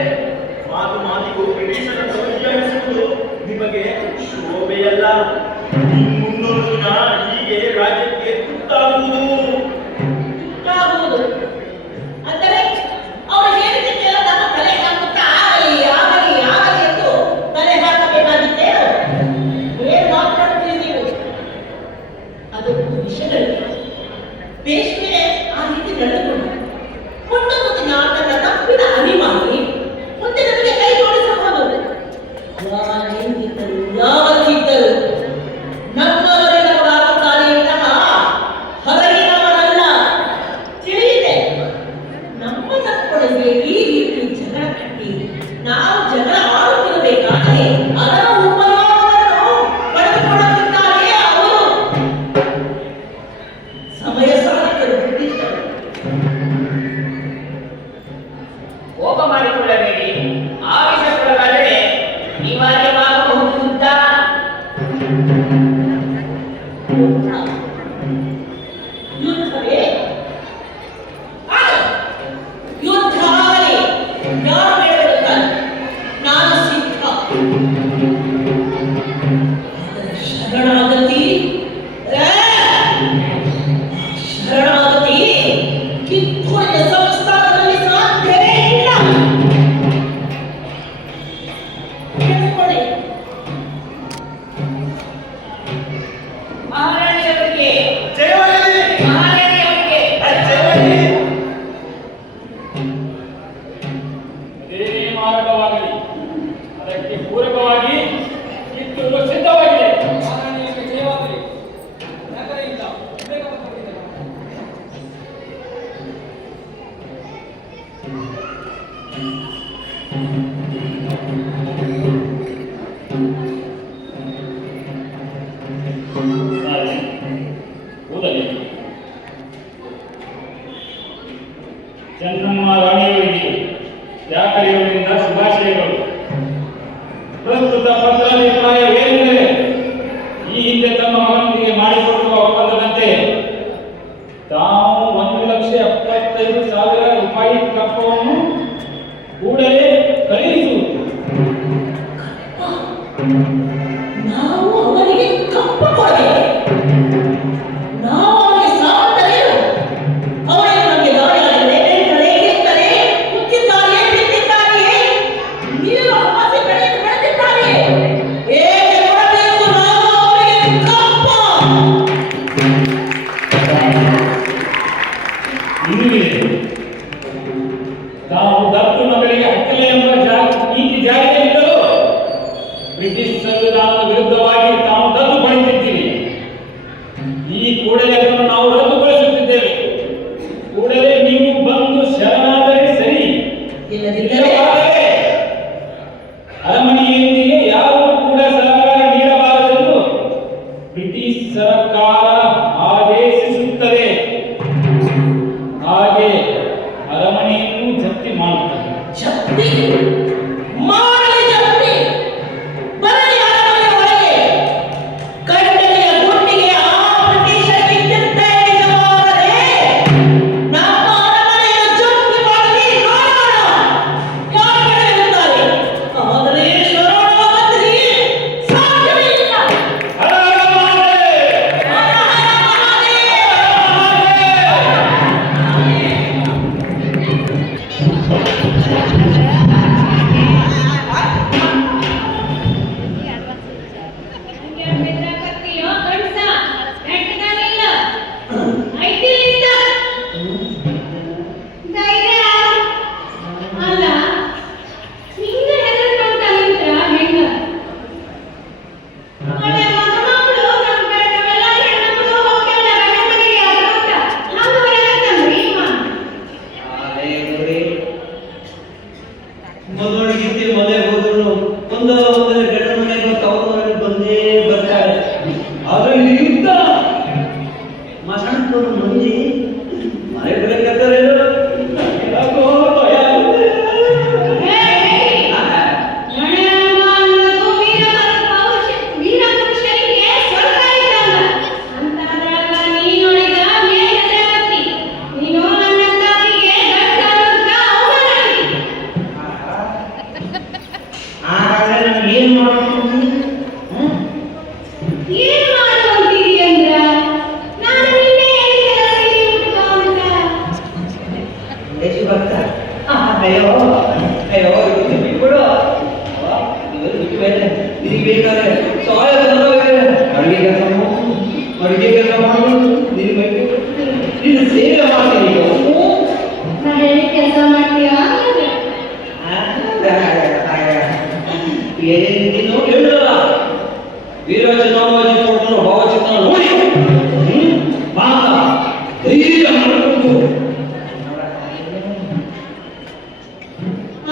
ಮಾತು ಮಾತಿಗೂ ಬ್ರಿಟಿಷರ ಸೌಜನ್ಯಿಸುವುದು ನಿಮಗೆ ಶೋಭೆಯಲ್ಲ. ಮುಂದೊಂದು ದಿನ ಹೀಗೆ ರಾಜ್ಯಕ್ಕೆ ತುತ್ತಾಗುವುದು. ಆಗುವುದು ಅಂದರೆ ಅವರು ಹೇಳಿದ್ದಕ್ಕೆಲ್ಲ ನಮ್ಮ ತಲೆ ಹಾಕುತ್ತಾ ಆಗಲಿ ಆಗಲಿ ಆಗಲಿ ಎಂದು ತಲೆ ಹಾಕಬೇಕಾಗಿತ್ತೇ? ಏನು ಮಾತನಾಡುತ್ತೀರಿ ನೀವು? ಅದು ವಿಷಯಗಳು ಪೇಶ್ವೆ ಆ ರೀತಿ ನಡೆದುಕೊಂಡು ಮುಂದೊಂದು ದಿನ ತನ್ನ ತಪ್ಪಿನ ಅನಿಮಾನಿ ಮುಂದೆ ನಮಗೆ ಕೈ ಜೋಡಿಸಬಹುದು. ಯಾರಿದ್ದರು ಯಾವತ್ತಿದ್ದರು ನಮ್ಮವರೇ ನಮಗಾಗುತ್ತಾರೆ ವಿನಃ ಹೊರಗಿನವರಲ್ಲ. ತಿಳಿಯಿದೆ? ನಮ್ಮ ತಪ್ಪೊಳಗೆ ಈ ರೀತಿ ಜಗಳ ಕಟ್ಟಿ ನಾವು ಜಗಳ ಆಡುತ್ತಿರಬೇಕಾದರೆ ಅದರ ಉಪಯೋಗವನ್ನು ಪಡೆದುಕೊಳ್ಳುತ್ತಿದ್ದಾರೆ ಅವರು. ಸಮಯ ಸಾಧಿಕರು ಬ್ರಿಟಿಷರು. ಕೋಪ ಮಾಡಿಕೊಳ್ಳಬೇಡಿ, ಆವೇಶಕ್ಕೊಳಗಾದರೆ ಅನಿವಾರ್ಯವಾಗಬಹುದು ಯುದ್ಧ. ಯುದ್ಧವೇ ಯುದ್ಧ ಆಗಲಿ. ಯಾರು ಬೇಡಬಿಡುತ್ತಾರೆ? ನಾನು ಸಿದ್ಧ. ಆದರೆ ಶರಣಾಗತಿ ಶರಣಾಗತಿ ಕಿತ್ತೂರಿನ ಸಂಸ್ಥಾನದಲ್ಲಿ ಸಾಧ್ಯವೇ ಇಲ್ಲ. ಕೇಳಿಕೊಳ್ಳಿ. ಮಹಾರಾಣಿಯವರಿಗೆ ಜಯವಾಗಲಿ, ಮಹಾರಾಣಿಯವರಿಗೆ ಜಯವಾಗಲಿ. ಅದೇ ಮಾರ್ಗವಾಗಲಿ, ಅದಕ್ಕೆ ಪೂರಕವಾಗಿ ಕಿತ್ತೂರು ಸಿದ್ಧವಾಗಿದೆ. ಕೂಡಲೇ ಚೆನ್ನಮ್ಮ ರಾಣಿಯವರಿಗೆ ವ್ಯಾಪಾರಿಯವರಿಂದ ಶುಭಾಶಯಗಳು. ಪ್ರಸ್ತುತ ಪತ್ರಾಭಿಪ್ರಾಯವೇನೆಂದರೆ, ಈ ಹಿಂದೆ ತಮ್ಮ ಮಗನೊಂದಿಗೆ ಮಾಡಿಕೊಡುವ ಒಪ್ಪಂದದಂತೆ ತಾವು 1,75,000 ರೂಪಾಯಿ ಕಪ್ಪವನ್ನು ಕೂಡಲೇ ಕಳುಹಿಸುವುದು. ನಾವು ಅವರಿಗೆ ಕಪ್ಪ ಕೊಡಬೇಕು. ನಾವು ಅವರಿಗೆ ಸಾವಂತರೇನು? ಅವರಿಗೆ ನಮಗೆ ದಾಳಿಯಾಗಿದೆ, ಗೆದ್ದರೆ ಕುತ್ತಿದ್ದಾರೆಯೇ, ಬಿದ್ದಿದ್ದಾರೆಯೇ, ನೀರು ಹಸಿ ಬೆಳೆಯನ್ನು ಬೆಳೆದಿದ್ದಾರೆಯೇ? ಹೇಗೆ ಕೊಡಬೇಕು ನಾವು ಅವರಿಗೆ ಕಪ್ಪ? ಇನ್ನುವಿದೆ, ತಾವು ದತ್ತು ಮಗಳಿಗೆ ಹಕ್ಕಲೆ ಎಂಬ ನೀತಿ ಜಾರಿಯಲ್ಲಿದ್ದರೂ ಬ್ರಿಟಿಷ್ ಸಂವಿಧಾನದ ವಿರುದ್ಧವಾಗಿ ತಾವು ದತ್ತು ಪಡೆದಿದ್ದೀರಿ. ಈ ಕೂಡಲೇ ಅದನ್ನು ನಾವು ರದ್ದುಗೊಳಿಸುತ್ತಿದ್ದೇವೆ. ಕೂಡಲೇ ನೀವು ಬಂದು ಶರಣಾದರೆ ಸರಿ. ಇಲ್ಲದಿದ್ದರೆ ಇಲ್ಲವಾದರೆ ಅರಮನೆಯೊಂದಿಗೆ ಯಾರೂ ಕೂಡ ಸಹಕಾರ ನೀಡಬಾರದೆಂದು ಬ್ರಿಟಿಷ್ ಸರ್ಕಾರ ಆದೇಶಿಸುತ್ತದೆ. ಹಾಗೆ ಅರಮನೆಯನ್ನು ಜಪ್ತಿ ಮಾಡುತ್ತದೆ. ಶಕ್ತಿ ಮಾಡಲಿ ಶಕ್ತಿ ಬರಲಿ ಅರಮನೆಯ ಒಳಗೆ. ಕಟ್ಟಳೆಯ ಗುಂಡಿಗೆ ಆ ಬ್ರಿಟಿಷರಿಗೆ ಇದ್ದಂತೆ ನಿಜವಾದರೆ ನಮ್ಮ ಅರಮನೆಯನ್ನು ಜಪ್ತಿ ಮಾಡಲಿ, ನೋಡೋಣ ಯಾರು ಬೆಳೆಯುತ್ತಾರೆ. ಆದರೆ ಶರಣಾಗತಿ ಸಾಧ್ಯವೇ ಇಲ್ಲ. ಹರ ಹರ ಮಹಾದೇವ! ಮಹಾದೇವ! ಮದುವೆಗಿಂತ ಮನೆಗೆ ಹೋದ್ರು ಒಂದೊಂದೇ ಗಂಡ ಮನೆಗೆ ತವ್ರ ಮನೆಗೆ ಬಂದೇ ಬರ್ತಾರೆ. ಆದ್ರೆ ಇಲ್ಲಿ ಯುದ್ಧ ಮಸಣಕೊಂಡು ಮಂದಿ ಮನೆ ಬರಕತ್ತಾರೆ. ಯಾಕೋ ಭಯ ಆಗುತ್ತೆ.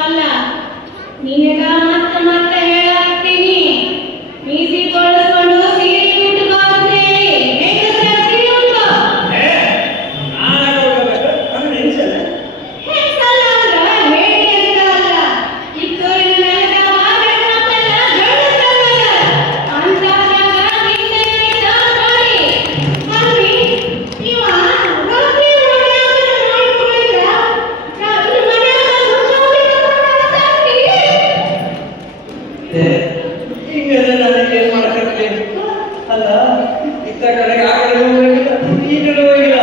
ಅಲ್ಲ ನೀಗ ಮತ್ತೆ ಮತ್ತೆ ಹೇಳಾಕ್ತೀನಿ ಮೀಸಿ ತೊಳಸ್ಕೊಂಡು ಸೀರೆ ಉಟ್ಕೋ ಅಂತ ಹೇಳಿ ಹೆಂಗಸ್ರ ಸೀರೆ ಉಟ್ಕೋ. ಹೆಂಗಸಲ್ಲ ಅಂದ್ರ ಹೇಳಿ ಅಂತ ಅಲ್ಲ, ಇದ್ದೋರಿನ ನೆಲದ ಹೆಣ್ಮಕ್ಳೆಲ್ಲ ಗಂಡಸ್ರಲ್ಲ ಅಂತಾದಾಗ ನಿನ್ನ ನೋಡಿ ಅಲ್ರಿ ಇವ ಗಂಭೀರ ಅಲ್ಲ ಇತ್ತ ಕಡೆಗೆ ಆ ಕಡೆ ಹೋಗಿಲ್ಲ, ಈ ಕಡೆ ಹೋಗಿಲ್ಲ.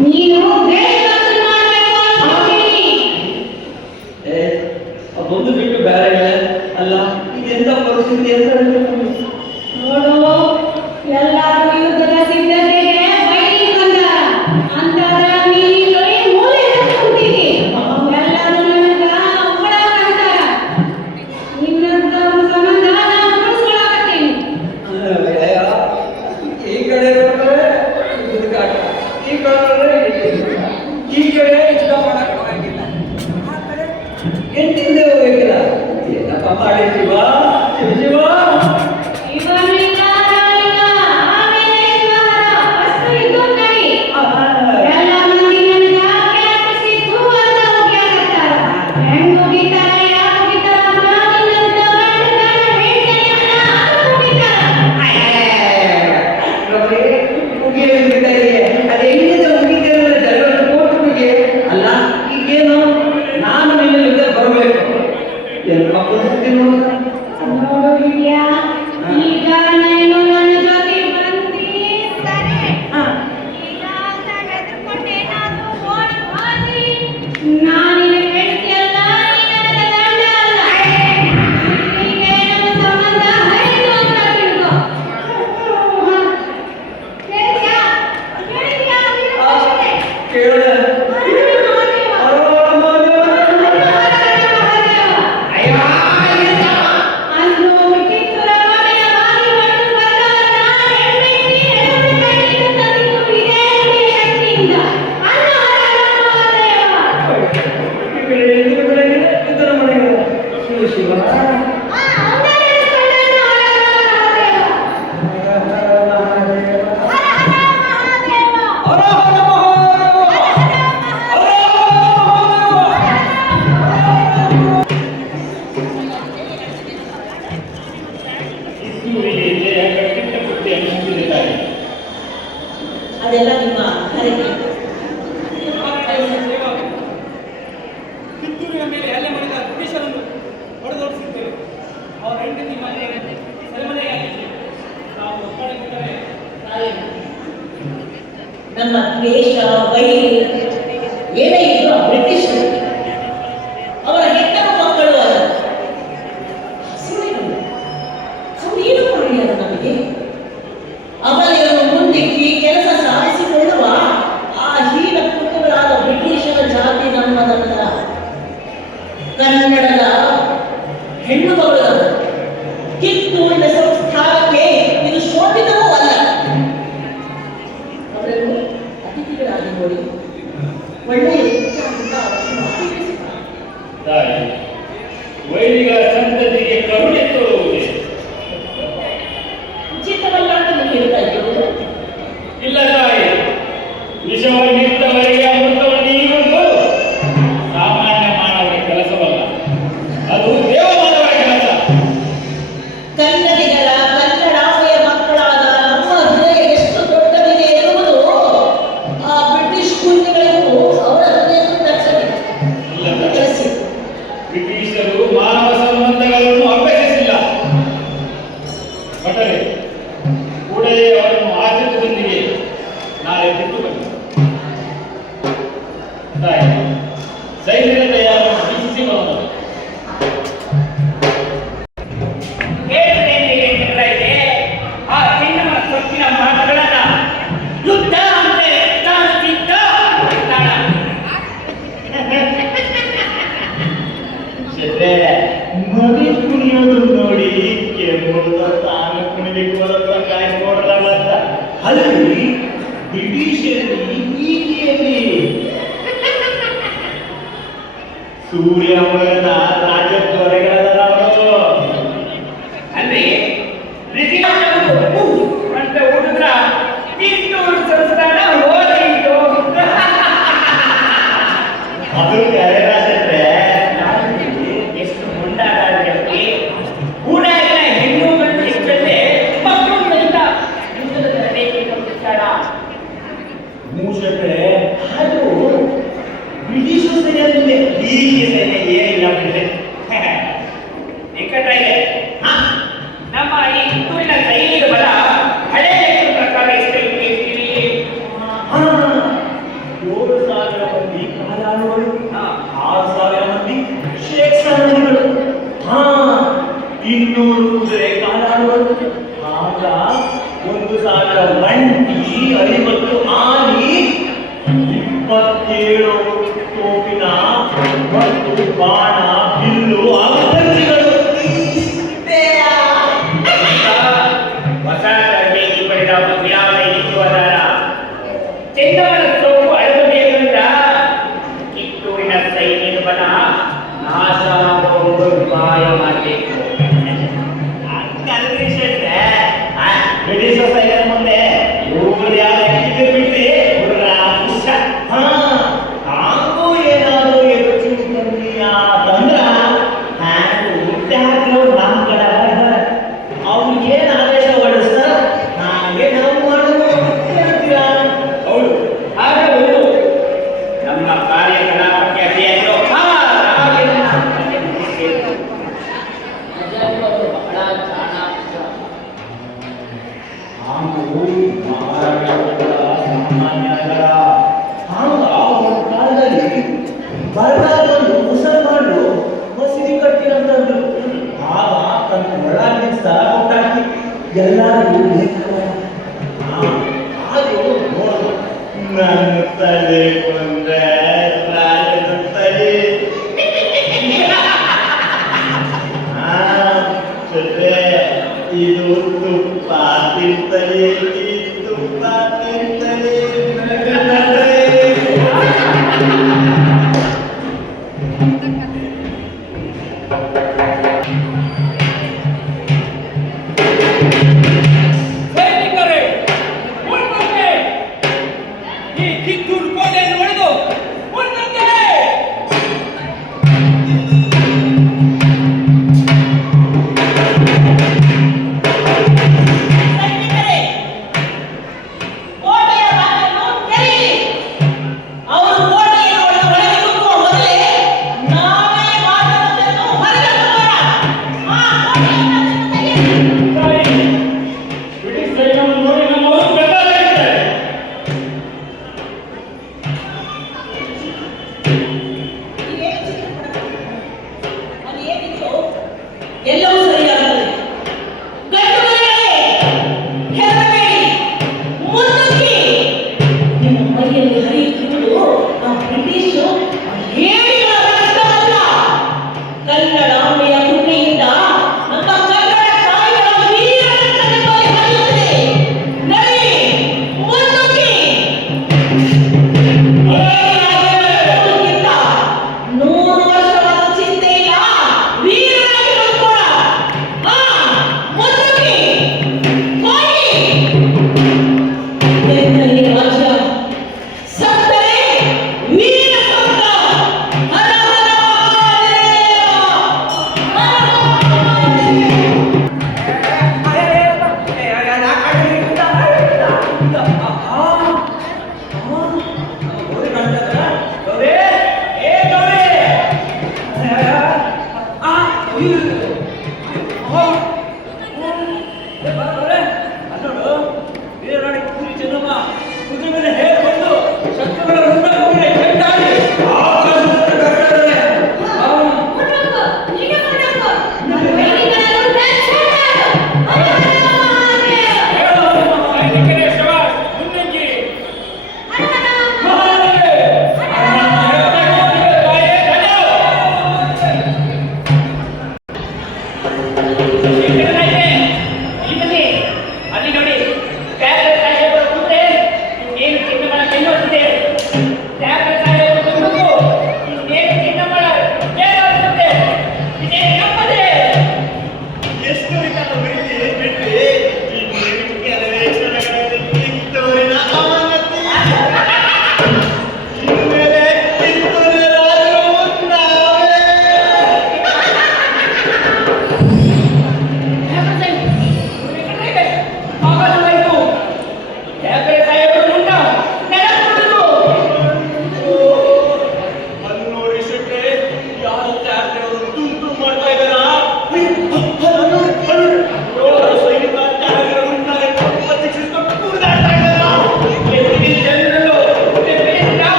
ನೀನು ದೇಶಭಕ್ತಿ ಮಾಡ್ಬೇಕು ಅಂತೀನಿ. ಅದೊಂದು ಬಿಟ್ಟು ಬೇರೆ ಇಲ್ಲ. ಅಲ್ಲ ಇದೆಂತ ಪರಿಸ್ಥಿತಿ ಅಂತ ನೋಡು ಎಲ್ಲರೂ ಯುದ್ಧದ ಸಿದ್ಧತೆಗೆ ಬೈಲಿಗೆ ಬಂದಾರ ಅಂತಾದ್ರ ನೀನು ಮೂಲೆ ಕೂತೀನಿ. ಎಲ್ಲರೂ ನನಗ ಉಳಕಂತಾರ. ನಿನ್ನಂತ ಸಂಬಂಧ ನಾನು ಉಳಿಸ್ಕೊಳಕತ್ತೀನಿ. ಈ ಕಡೆ ನೋಡಿದ್ರೆ ಇದು ಕಾಟ, ಈ ಕಡೆ ನೋಡಿದ್ರೆ ಈ ಕಡೆ ಯುದ್ಧ ಮಾಡಕ್ ಹೋಗಿಲ್ಲ, ಆ ಕಡೆ ಎಂಟಿಂದ ಹೋಗಿಲ್ಲ. ಏನಪ್ಪ ಮಾಡಿ ಶಿವ ಶಿವ ಇವನಿಲ್ಲ ನಾನಿಲ್ಲ ಆಮೇಲೆ ಶಿವಹರ ಫಸ್ಟ್ ಇದು ನಡಿ. ಎಲ್ಲ ಮಂದಿ ನನಗ ಕ್ಯಾಪಿಸಿ ಅಂತ ಹೋಗ್ಯಾಕತ್ತಾರ. ಹೆಂಗ್ ಹೋಗಿತಾರ ಯಾರು ಹೋಗಿತಾರ ನಿನ್ನಂತ ಗಂಡನ ಹೆಂಡತಿಯನ್ನ ಹೋಗಿತಾರ. ಅಲ್ಲ ಈಗೇನು ನಾನು ನಿನ್ನ ಜೊತೆ ಬರಬೇಕು. ನೋಡು ವಿದ್ಯಾ, ಈಗ ನಾನು ನನ್ನ ಜೊತೆ ಬಂದಿ ಸರಿ. ಈಗ ಅಂತ ಹೆದರ್ಕೊಂಡೆ ನಾನು ಓಡಿ ಹೋದಿ. ನಾನಿನ ಹೆಂಡತಿಯಲ್ಲ, ನೀ ನನ್ನ ಗಂಡ ಅಲ್ಲ. ಇಲ್ಲಿಗೆ ನಮ್ಮ ಸಂಬಂಧ ಹರಿದು ಅಂತ ತಿಳ್ಕೊ. ಕೇಳಿದ್ಯಾ? ಕೇಳಿದ್ಯಾ? ಕೇಳಿದೆ. ಅದೆಲ್ಲ ನಿಮ್ಮ ಹರಕೆ. ಕಿತ್ತೂರಿನ ಮೇಲೆ ಹಲ್ಲೆ ಮಾಡಿದ ಬ್ರಿಟಿಷರನ್ನು ಹೊಡೆದೋಡಿಸಿದ್ದೇವೆ. ಅವರ ಹೆಂಡತಿ ಮನೆ ಸೆರೆಮನೆಯಾಗಿತ್ತು. ನಾವು ಒತ್ತಡ ಕೊಟ್ಟರೆ ನಮ್ಮ ದ್ವೇಷ ವೈರಿ ಏನೇ ಇದ್ರು ಬ್ರಿಟಿಷರು ಅವರ ಹೆತ್ತ ಮಕ್ಕಳು ಅಲ್ಲ. ಸುಳ್ಳು ಏನು ಮಾಡಿ ಅದು ನಮಗೆ ಅವಳಿಯನ್ನು ಮುಂದಿಕ್ಕಿ ಕೆಲಸ ಸಾಧಿಸಿಕೊಳ್ಳುವ ಆ ಹೀನ ಕುಟುಂಬಗಳಾದ ಬ್ರಿಟಿಷರ ಜಾತಿ ನಮ್ಮದಲ್ಲ. ಕನ್ನಡದ ಹೆಣ್ಣು ಮಗಳು ಕಿತ್ತೂರಿನ ಸಂಸ್ಥಾನಕ್ಕೆ ಇದು ಶೋಭಿತವೂ ಅಲ್ಲ. ಅವರನ್ನು ಅತಿಥಿಗಳಾಗಿ ನೋಡಿ ಒಳ್ಳೆಯ ವೈರಿಗಳ ಸಂತತಿಗೆ ಕರುಣೆ ತೋರುವುದೇ? ಉಚಿತವಲ್ಲ ಅಂತ ನೀವು ಹೇಳ್ತಾ ಇದ್ದೀರಿ. ಇಲ್ಲ ತಾಯಿ, ವಿಷವನ್ನಿತ್ತವರಿಗೆ ಅಮೃತವನ್ನು ನೀಡುವುದು ಸಾಮಾನ್ಯ ಮಾನವರ ಕೆಲಸವಲ್ಲ, ಅದು ದೇವಮಾನವರ ಕೆಲಸ. ಕನ್ನಡಿಗರ ಕನ್ನಡಾಂಬೆಯ ಮಕ್ಕಳಾದ ನಮ್ಮ ಹೃದಯ ಎಷ್ಟು ದೊಡ್ಡದಿದೆ ಎನ್ನುವುದು ಆ ಬ್ರಿಟಿಷ್ ಕುಂದಿಗಳಿಗೂ ಅವರ ಹೃದಯಕ್ಕೂ ತಕ್ಕದೆ. ಇಲ್ಲ ತಾಯಿ, ಬ್ರಿಟಿಷರು ಮಾನವ ಸಂಬಂಧಗಳನ್ನು ಅಭ್ಯಸಿಸಿಲ್ಲ. ಭಟರೇ, ಕೂಡಲೇ ಅವರನ್ನು ಆಚರಣೆಯೊಂದಿಗೆ ನಾಳೆ ಬಿಟ್ಟು ಬನ್ನಿ. ತಾಯಿ, ಸೈನ್ಯದ ತಯಾರನ್ನು ವೀಕ್ಷಿಸಿ ಬರೋಣ. ಆ ಚಿನ್ನಮ್ಮ ಸೊಕ್ಕಿನ ಮಾತುಗಳನ್ನ ಯುದ್ಧ ಅಂದ್ರೆ ನಾನು ಸಿದ್ಧ ಅಂತಾಳ. ಮದಿ ಕುಣಿಯೋದು ನೋಡಿ ಕೆಮ್ಮುದ ತಾನು ಕುಣಿಲಿಕ್ಕೆ ಬರುತ್ತ ಕಾಯಿ ನೋಡಲಾಗತ್ತ. ಅಲ್ಲಿ ಬ್ರಿಟಿಷರಲ್ಲಿ ನೀತಿಯಲ್ಲಿ ಸೂರ್ಯ ಮಗನ ರಾಜದ್ವರೆಗಳವರು ಅಂದ್ರೆ ಬ್ರಿಟಿಷರು ಅಂತ ಹುಡುಗ್ರ ಕಿತ್ತೂರು ಸಂಸ್ಥಾನ ಹೋಗಿತ್ತು. ಅದು ಕರೆದಾಸತ್ರೆ ಎಷ್ಟು ಮುಂದಾಗಿ ಕೂಡ ಎಲ್ಲ ಹೆಣ್ಣು ಗಂಡು ಇಷ್ಟಲ್ಲೇ ಮಕ್ಕಳುಗಳಿಂದ ಯುದ್ಧದ ತರಬೇತಿ ಕೊಟ್ಟಿದ್ದಾಳ. ಮೂಷಕರೇ, ಅದು ಬ್ರಿಟಿಷ್ ಸೈನ್ಯದಲ್ಲಿ ಈ ಸೈನ್ಯ ಏನಿಲ್ಲ ಬಿಡ್ರೆ. ವೆಂಕಟರಾಯ, ನಮ್ಮ ಈ ಕಿತ್ತೂರಿನ ಸೈನಿಕ ಬಲ ಹಳೆ ಲೆಕ್ಕದ ಪ್ರಕಾರ ಎಷ್ಟು ಇಟ್ಟಿರ್ತೀವಿ? 7,000 ಮಂದಿ ಕಾಲಾಳುಗಳು, ಹಾ. 6,000 ಮಂದಿ ಶೇಕ್ಸರಣಿಗಳು, 200 ಕುದುರೆ ಕಾಲಾಳುಗಳು, ಆಗ 1,000 ಮಂಡಿ, 50 ಆನೆ, 27 ತೋಪಿನ ಮತ್ತು ಬಾಣ, ಬಿಲ್ಲು, ಅಭ್ಯರ್ಥಿಗಳು. ಹೊಸ ತರಬೇತಿ ಪಡೆದ ಯಾವ ಸೈನಿಕವಾದಾರ ಚೆನ್ನಮ್ಮನ ಸೊಪ್ಪು ಅಳಬೇಕಂದ್ರ ಕಿತ್ತೂರಿನ ಸೈನ್ಯದ ಬಲ ನಾಶ ಆಗುವ ಉಪಾಯ ಮಾಡಬೇಕು. ಬ್ರಿಟಿಷ್ ಸೈನ್ಯದ ಮುಂದೆ ಇವ್ರು ಯಾರು ಬಿಟ್ರಿ ಹಾಗೂ ಏನಾದ್ರು ಹೆಚ್ಚು ಕಮ್ಮಿ ಆತಂದ್ರ ನಮ್ಮ ಕಡೆ ಅವ್ರಿಗೆ ಏನ್ ಆದೇಶ ಹೊರಡಿಸ್ತಾರ ಹಾಗೆ ನಾವು ಮಾಡೋದು ಹೇಳ್ತೀರಾ? ಹೌದು, ಆಗ ಒಂದು ನಮ್ಮ ಕಾರ್ಯಕಲಾಪಕ್ಕೆ ಅಡ್ಡಿಯಾಗಿರೋ ಅಜಯವರು ಬಹಳ ಚಾಣಾಕ್ಷ. ಹಾಗೂ ಮಹಾರಾಜರ ಸಾಮಾನ್ಯರ ಹಾಗೂ ಆ ಒಂದು ಕಾಲದಲ್ಲಿ ಬರಗಾಲದಲ್ಲಿ ಮುಸಲ್ಮಾನರು ಮಸೀದಿ ಕಟ್ಟಿರಂತಂದ್ರು. ಆಗ ತನ್ನ ಒಳಗಿನ ಸ್ಥಳ ಕೊಟ್ಟಾಕಿ ಎಲ್ಲರಿಗೂ ಬೇಕಾದ ಅದು ನೋಡು, ನನ್ನ ತಲೆ ಬಂದ್ರೆ ರಾಜನ ತಲೆ. ಜೊತೆ ಇದು ತುಪ್ಪ ತಿಂತಲೇ, ಈ ತುಪ್ಪ ತಿಂತಲೇ ನಗನಗಲೇ. ಸೈನಿಕರೇ, ಮುನ್ನುಗ್ಗಿ! ಈ ಕಿತ್ತೂರು ಕೋಟೆಯನ್ನು ಒಡೆದು ಮುನ್ನುಗ್ಗಿ! ಸೈನಿಕರೇ, ಕೋಟೆಯ ಬಾಗಿಲನ್ನು ತೆರೆಯಿರಿ. ಅವರು ಕೋಟೆಯನ್ನು ಒಡೆದು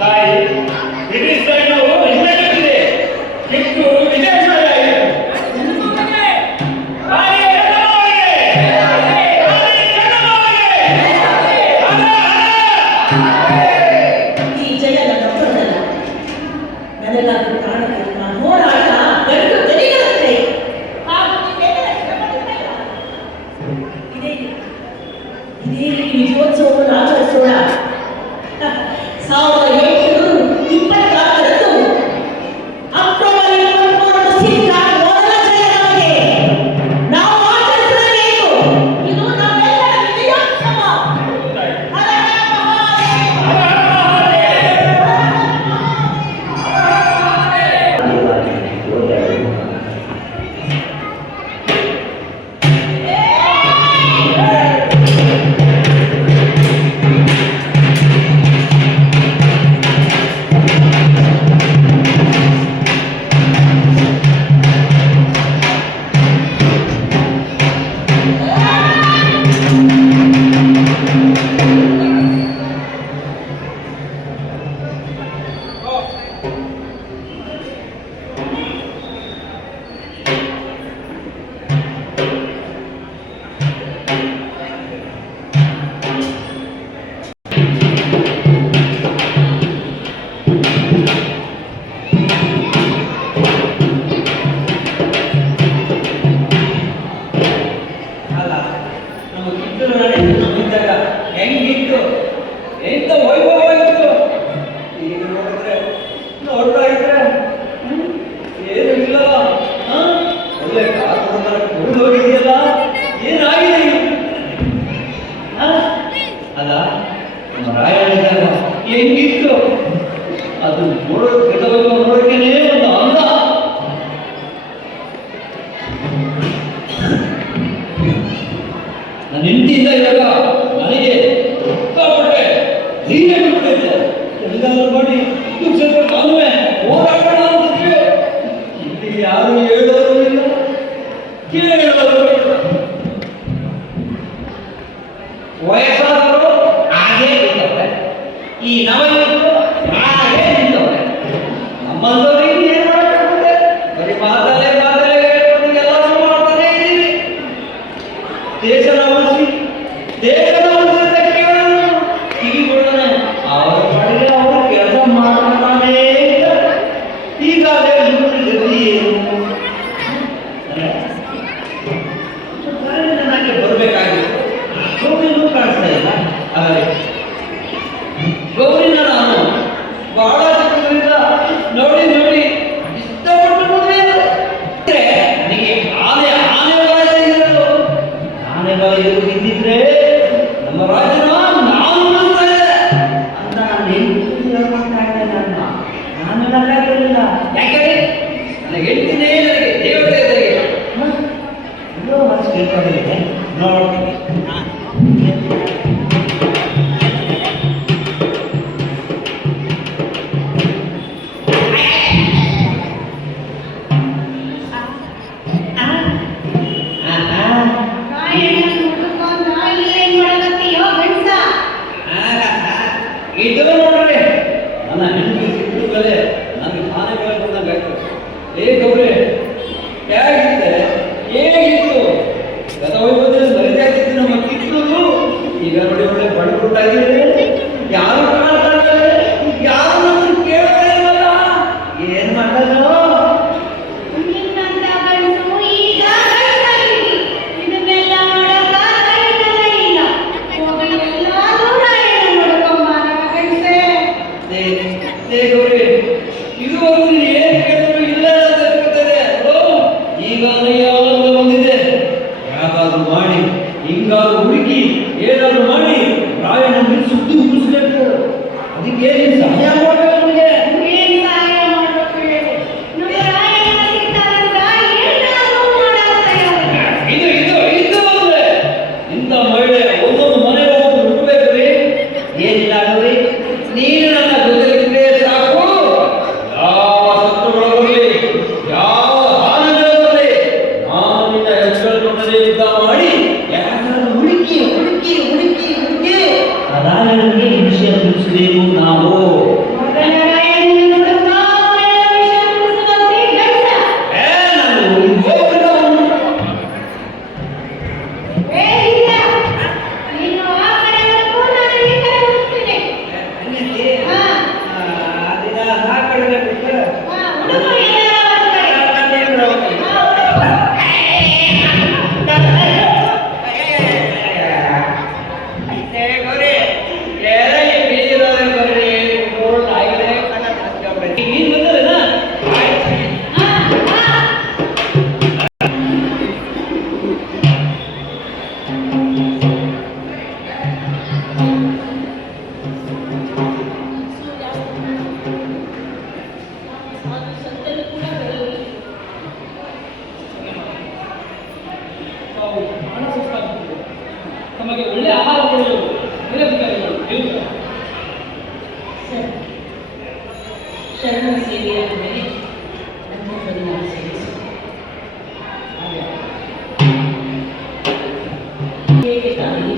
ತಾಯಿ ಬ್ರಿಟಿಷ್ ಸೈನ್ಯವು ಹಿಮ್ಮೆಟ್ಟಿದೆ. ಕಿತ್ತು ವಿಜಯಶಾಲಿ ಆಯಿತು. ಈ ಜಯ ನನ್ನ ಅಪ್ಪನಲ್ಲ. ನನಗಾಗಿ ಪ್ರಾಣ ಕೊಟ್ಟ ಹೋರಾಟ ಗಂಡು ಗರಿಗಳಂತೆ. ಹಾಗೂ ನೀವೆಲ್ಲರ ಶ್ರಮದಿಂದಲ್ಲ. ಇದೇ ರೀತಿ ವಿಜಯೋತ್ಸವವನ್ನು ಆಚರಿಸೋಣ. 1824 ಅಕ್ಟೋಬರ್ 23 ಸಿಕ್ಕ ಮೊದಲ ಜಯ ನಮಗೆ. ನಾವು ಆಚರಿಸಲೇಬೇಕು. ಇದು ನಮ್ಮೆಲ್ಲರ ವಿಜಯೋತ್ಸವ. ಹರ ಹರ ಮಹಾದೇವ. ಅಲ್ಲ, ನಮ್ಮ ಕಿತ್ತೂರು ರಾಣಿ ನಮ್ಮಿದ್ದಾಗ ಹೆಂಗಿತ್ತು, ಎಂತ ವೈಭವ ಇತ್ತು. ಈಗ ನೋಡ್ತಾ ಇದ್ರೆ ಏನು ಇಲ್ಲವ. ಒಳ್ಳೆ ಕಾರು ಹೋಗಿದೆಯಲ್ಲ, ಏನಾಗಿದೆ ಇದು? ಅಲ್ಲ, ನಮ್ಮ ರಾಯಣ್ಣ ಹೆಂಗಿತ್ತು, ಅದು ನೋಡೋಕೆ ಒಂದು ಅಂದ. ನನ್ನ ಹೆಂಡತಿಯಿಂದ ಇವಾಗ ನನಗೆ ಸಿಕ್ಕಾಪಟ್ಟೆ ಧೈರ್ಯ ಬಿಟ್ಟಿದ್ದೆ. ಎಲ್ಲಾದ್ರೂ ಮಾಡಿ ಇದು ಸ್ವಲ್ಪ ಕಾಲುವೆ ಹೋರಾಡೋಣ ಅಂತಿದ್ವಿ. ಇಲ್ಲಿ ಯಾರು ಹೇಳೋರು ಇಲ್ಲ, ಕೇಳೋರು ಇಲ್ಲ. ವಯಸ್ಸಾದವರು ಹಾಗೇ ನಿಂತವ್ರೆ, ಈ ನವಯುವಕರು ಹಾಗೇ ನಿಂತವ್ರೆ. ನಮ್ಮಂದವರಿಗೆ ಏನು ಮಾಡಕ್ಕಾಗುತ್ತೆ? ಬರೀ ಮಾತಲ್ಲೇ ಹೇಳ್ಕೊಂಡು ಎಲ್ಲರೂ ಮಾಡ್ತಾನೆ ಇದ್ದೀವಿ. ದೇಶದ ಉಳಿಸಿ ಕಿವಿಗೊಳ್ಳನೆ ಅವರ ಪಡೆಗೆ ಅವರು ಕೆಲಸ ಮಾಡ್ತಾನೆ ಇದ್ದಾರೆ. ಹೀಗಾದ್ರೆ ಗತಿ ಏನು? ನನಗೆ ಬರಬೇಕಾಗಿತ್ತು. ಗೌರಿನೂ ಕಾಣಿಸ್ತಾ ಇಲ್ಲ. ಆದರೆ ಗೌರಿನ ನಾನು ಬಹಳ ದಿನದಿಂದ ನೋಡಿ ಇಷ್ಟಪಟ್ಟು ಮದುವೆ ನನಗೆ ಆನೆ ಇದ್ದಿದ್ರೆ ನಮ್ಮ ರಾಜ್ಯನ ನಾನು ಉಳಿಸ್ತಾ ಇದ್ದೆ ಅಂತ ನಾನು ಹೇಳ್ತಾ ಇದ್ದೆ. ನಾನು ನಲ್ಲಾಗಿರಲಿಲ್ಲ. ಯಾಕೆ ನನಗೆ ಹೇಳ್ತೀನಿ, ನನಗೆ ದೇವತೆ ಮನಸ್ಸು ಕೇಳ್ಕೊಂಡಿದ್ದೆ. ನೋಡ್ತೀನಿ ಇದು ನೋಡ್ರಿ, ನನ್ನ ಹೆಂಡತಿ ಸಿಕ್ಕಿದ ಮೇಲೆ ನನಗೆ ತಾನೇ ಕೇಳ್ಕೊಂಡಂಗೆ ಆಯ್ತು. ಗೌರಿ ಹೇಗಿತ್ತೆ, ಹೇಗಿತ್ತು ಗತ ವೈಭವದಲ್ಲಿ ಮರಿದೇ ಆಗ್ತಿತ್ತು ನಮ್ಮ ಕಿತ್ತೂರು. ಈಗ ನೋಡಿ ಒಳ್ಳೆ ಬಡಬಿಡ್ತಾ ಇದ್ದೀವಿ. ಯಾರು ಕಾಣ್ತಾ ಇದ್ದಾರೆ, ಯಾರು ನಮ್ಮನ್ನು ಕೇಳ್ತಾ ಇಲ್ವಲ್ಲ. ಏನ್ ಮಾಡೋದು? ಇದುವರೆಗೂ ಏನು ಕೇಳಿದ್ರು ಇಲ್ಲ ಅಂತಾರೆ. ಈಗ ಬಂದಿದೆ. ಯಾಕಾದ್ರೂ ಮಾಡಿ, ಹಿಂಗಾದ್ರೂ ಹುಡುಕಿ, ಏನಾದ್ರೂ ಮಾಡಿ ರಾಯಣ್ಣ ಸುದ್ದಿ ಮುಗಿಸ್ಬೇಕು. ಅದಕ್ಕೆ ಸಹಾಯ ಮಾಡ್ಬೇಕು. ನಮಗೆ ಇದು ಅಂದ್ರೆ ಇಂಥ ಮಹಿಳೆ ಒಂದೊಂದು ಮನೆಗೆ ಹೋಗಿ ಹುಟ್ಟಬೇಕ್ರಿ. ಏನಿಲ್ಲ ನೋಡಿ, ನೀನು ನನ್ನ ಜೊತೆಲಿದ್ರೆ ಸಾಕು. ಯಾವ ಸತ್ತುಗಳಾಗಲಿ, ಯಾವ ಹಾನಿಗಳಾಗಲಿ, ನಾನು ನಿನ್ನ ಹೆಸರುಗಳನ್ನೇ ಯುದ್ಧ ಮಾಡಿ ಯಾಕಂದ್ರೆ ಹುಡುಕಿ ರಾಯನಿಗೆ ಈ ವಿಷಯ ತಿಳಿಸಬೇಕು ನಾವು. ಶರಣ ಸೇವೆಯ ಮೇಲೆ ನಮ್ಮ ಪರಿಣಾಮ ಸೇರಿಸು. ಹೇಗೆ ತಾಯಿ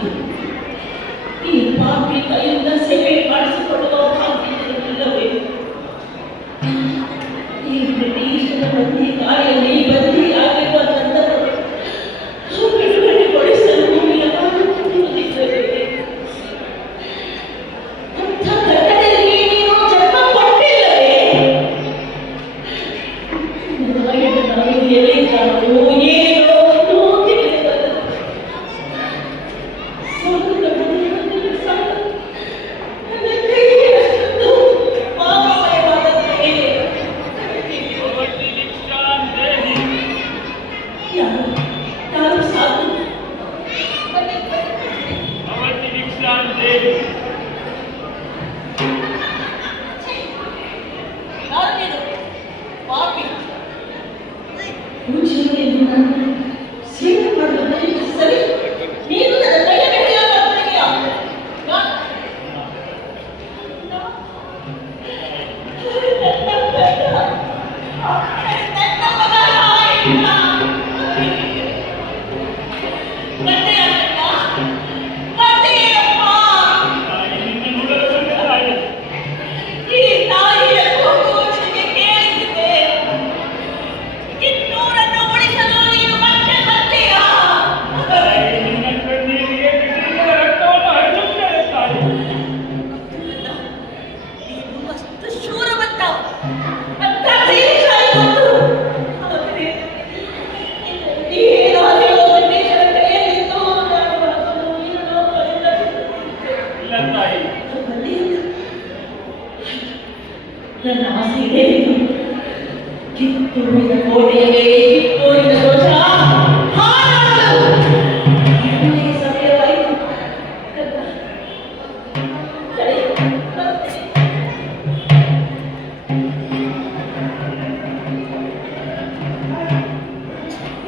ಈ ಪಾಪಿ ಕೈಯಿಂದ ಸೇವೆ ಮಾಡಿಸಿಕೊಳ್ಳುವ ಭಾಗ್ಯವಿಲ್ಲವೇ? ಈ ಬ್ರಿಟಿಷರ ಬಂದಿ ಗಾಳಿಯಲ್ಲಿ ಬಂದಿಯಾಗಿರುವ ತಂದವರು ಬಿಡುಗಡೆಗೊಳಿಸಲು ಯೋಚಿಸಬೇಕು. ಅಂಥ ಘಟನೆಯಲ್ಲಿ ನೀನು ಜನ್ಮ ಕೊಟ್ಟಿಲ್ಲವೇ? ನಾನು ಎಲ್ಲಿದ್ದಾನೋ ಏನೋ ತಿಳಿಯಬಲ್ಲ. ನನ್ನ ಆಸೆ ಇದೆ. ಕಿತ್ತೂರಿನ ಕೋಟೆಗೆ ಕಿತ್ತೂರಿನ ಧ್ವಜ ಹಾರಾಡಲು ನನಗೆ ಸಮಯವಾಯಿತು.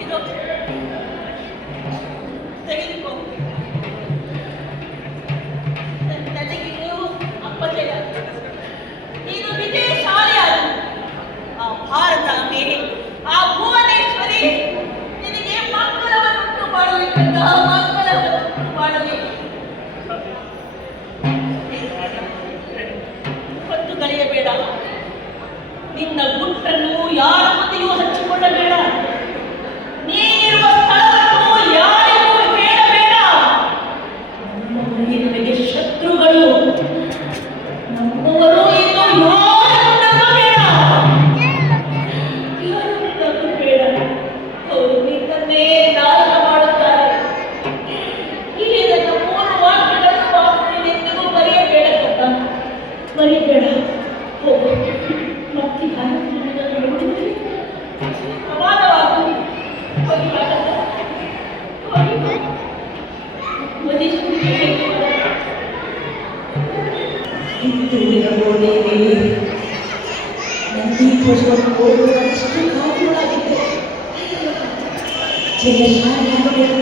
ಇದು ತೆಗೆದುಕೋ. ನನಗಿದು ಅಪ್ಪಚ್ಚೆ. ನೀನು ವಿಜಯಶಾಲಿಯಾದ ಆ ಭಾರತಾಂಬೆ, ಆ ಭುವನೇಶ್ವರಿ ನಿನಗೆ ಮಂಗಳವನ್ನುಂಟು ಮಾಡಲಿಕ್ಕಂತ ಮಂಗಳವನ್ನುಂಟು ಮಾಡಲಿ. ಹೊತ್ತು ಕಳೆಯಬೇಡ. ನಿನ್ನ ಗುಟ್ಟನ್ನು ಯಾರ ಮುಂದೆಯೂ ಹಂಚಿಕೊಳ್ಳಬೇಡ. ನೀನಿರುವ ಸ್ಥಳವನ್ನು ಯಾರಿಗೂ ಹೇಳಬೇಡ. ನಿನಗೆ ಶತ್ರುಗಳು ನಮ್ಮವರು ಇನ್ನು ಯಾರು ನಂಬಬೇಡ. ಯಾರು ನಂಬಬೇಡ. ಅವರು ನಿನ್ನನ್ನೇ ನಾಶ ಮಾಡುತ್ತಾರೆ. ಈ ನನ್ನ 3 ವಾಕ್ಯಗಳನ್ನು ನಿನ್ನೆಂದಿಗೂ ಮರೆಯಬೇಡ ಕಪ್ಪ, ಮರೆಯಬೇಡ. ಹೋಗು, ಮತ್ತೆ ನೋಡಿದರೆ ಸಮಾನವಾಗು. ಹೋಗಿ ಮಾತಾಡ, ಹೋಗಿ ಕಿತ್ತೂರಿನ ಗೋಡೆಯಲ್ಲಿ ನಂದಿ ಧ್ವಜವನ್ನು ಓದುವುದಷ್ಟು ಕಾತುರವಾಗಿದ್ದೆ. ಜಯಶಾಲಿಯಾಗಬೇಕು.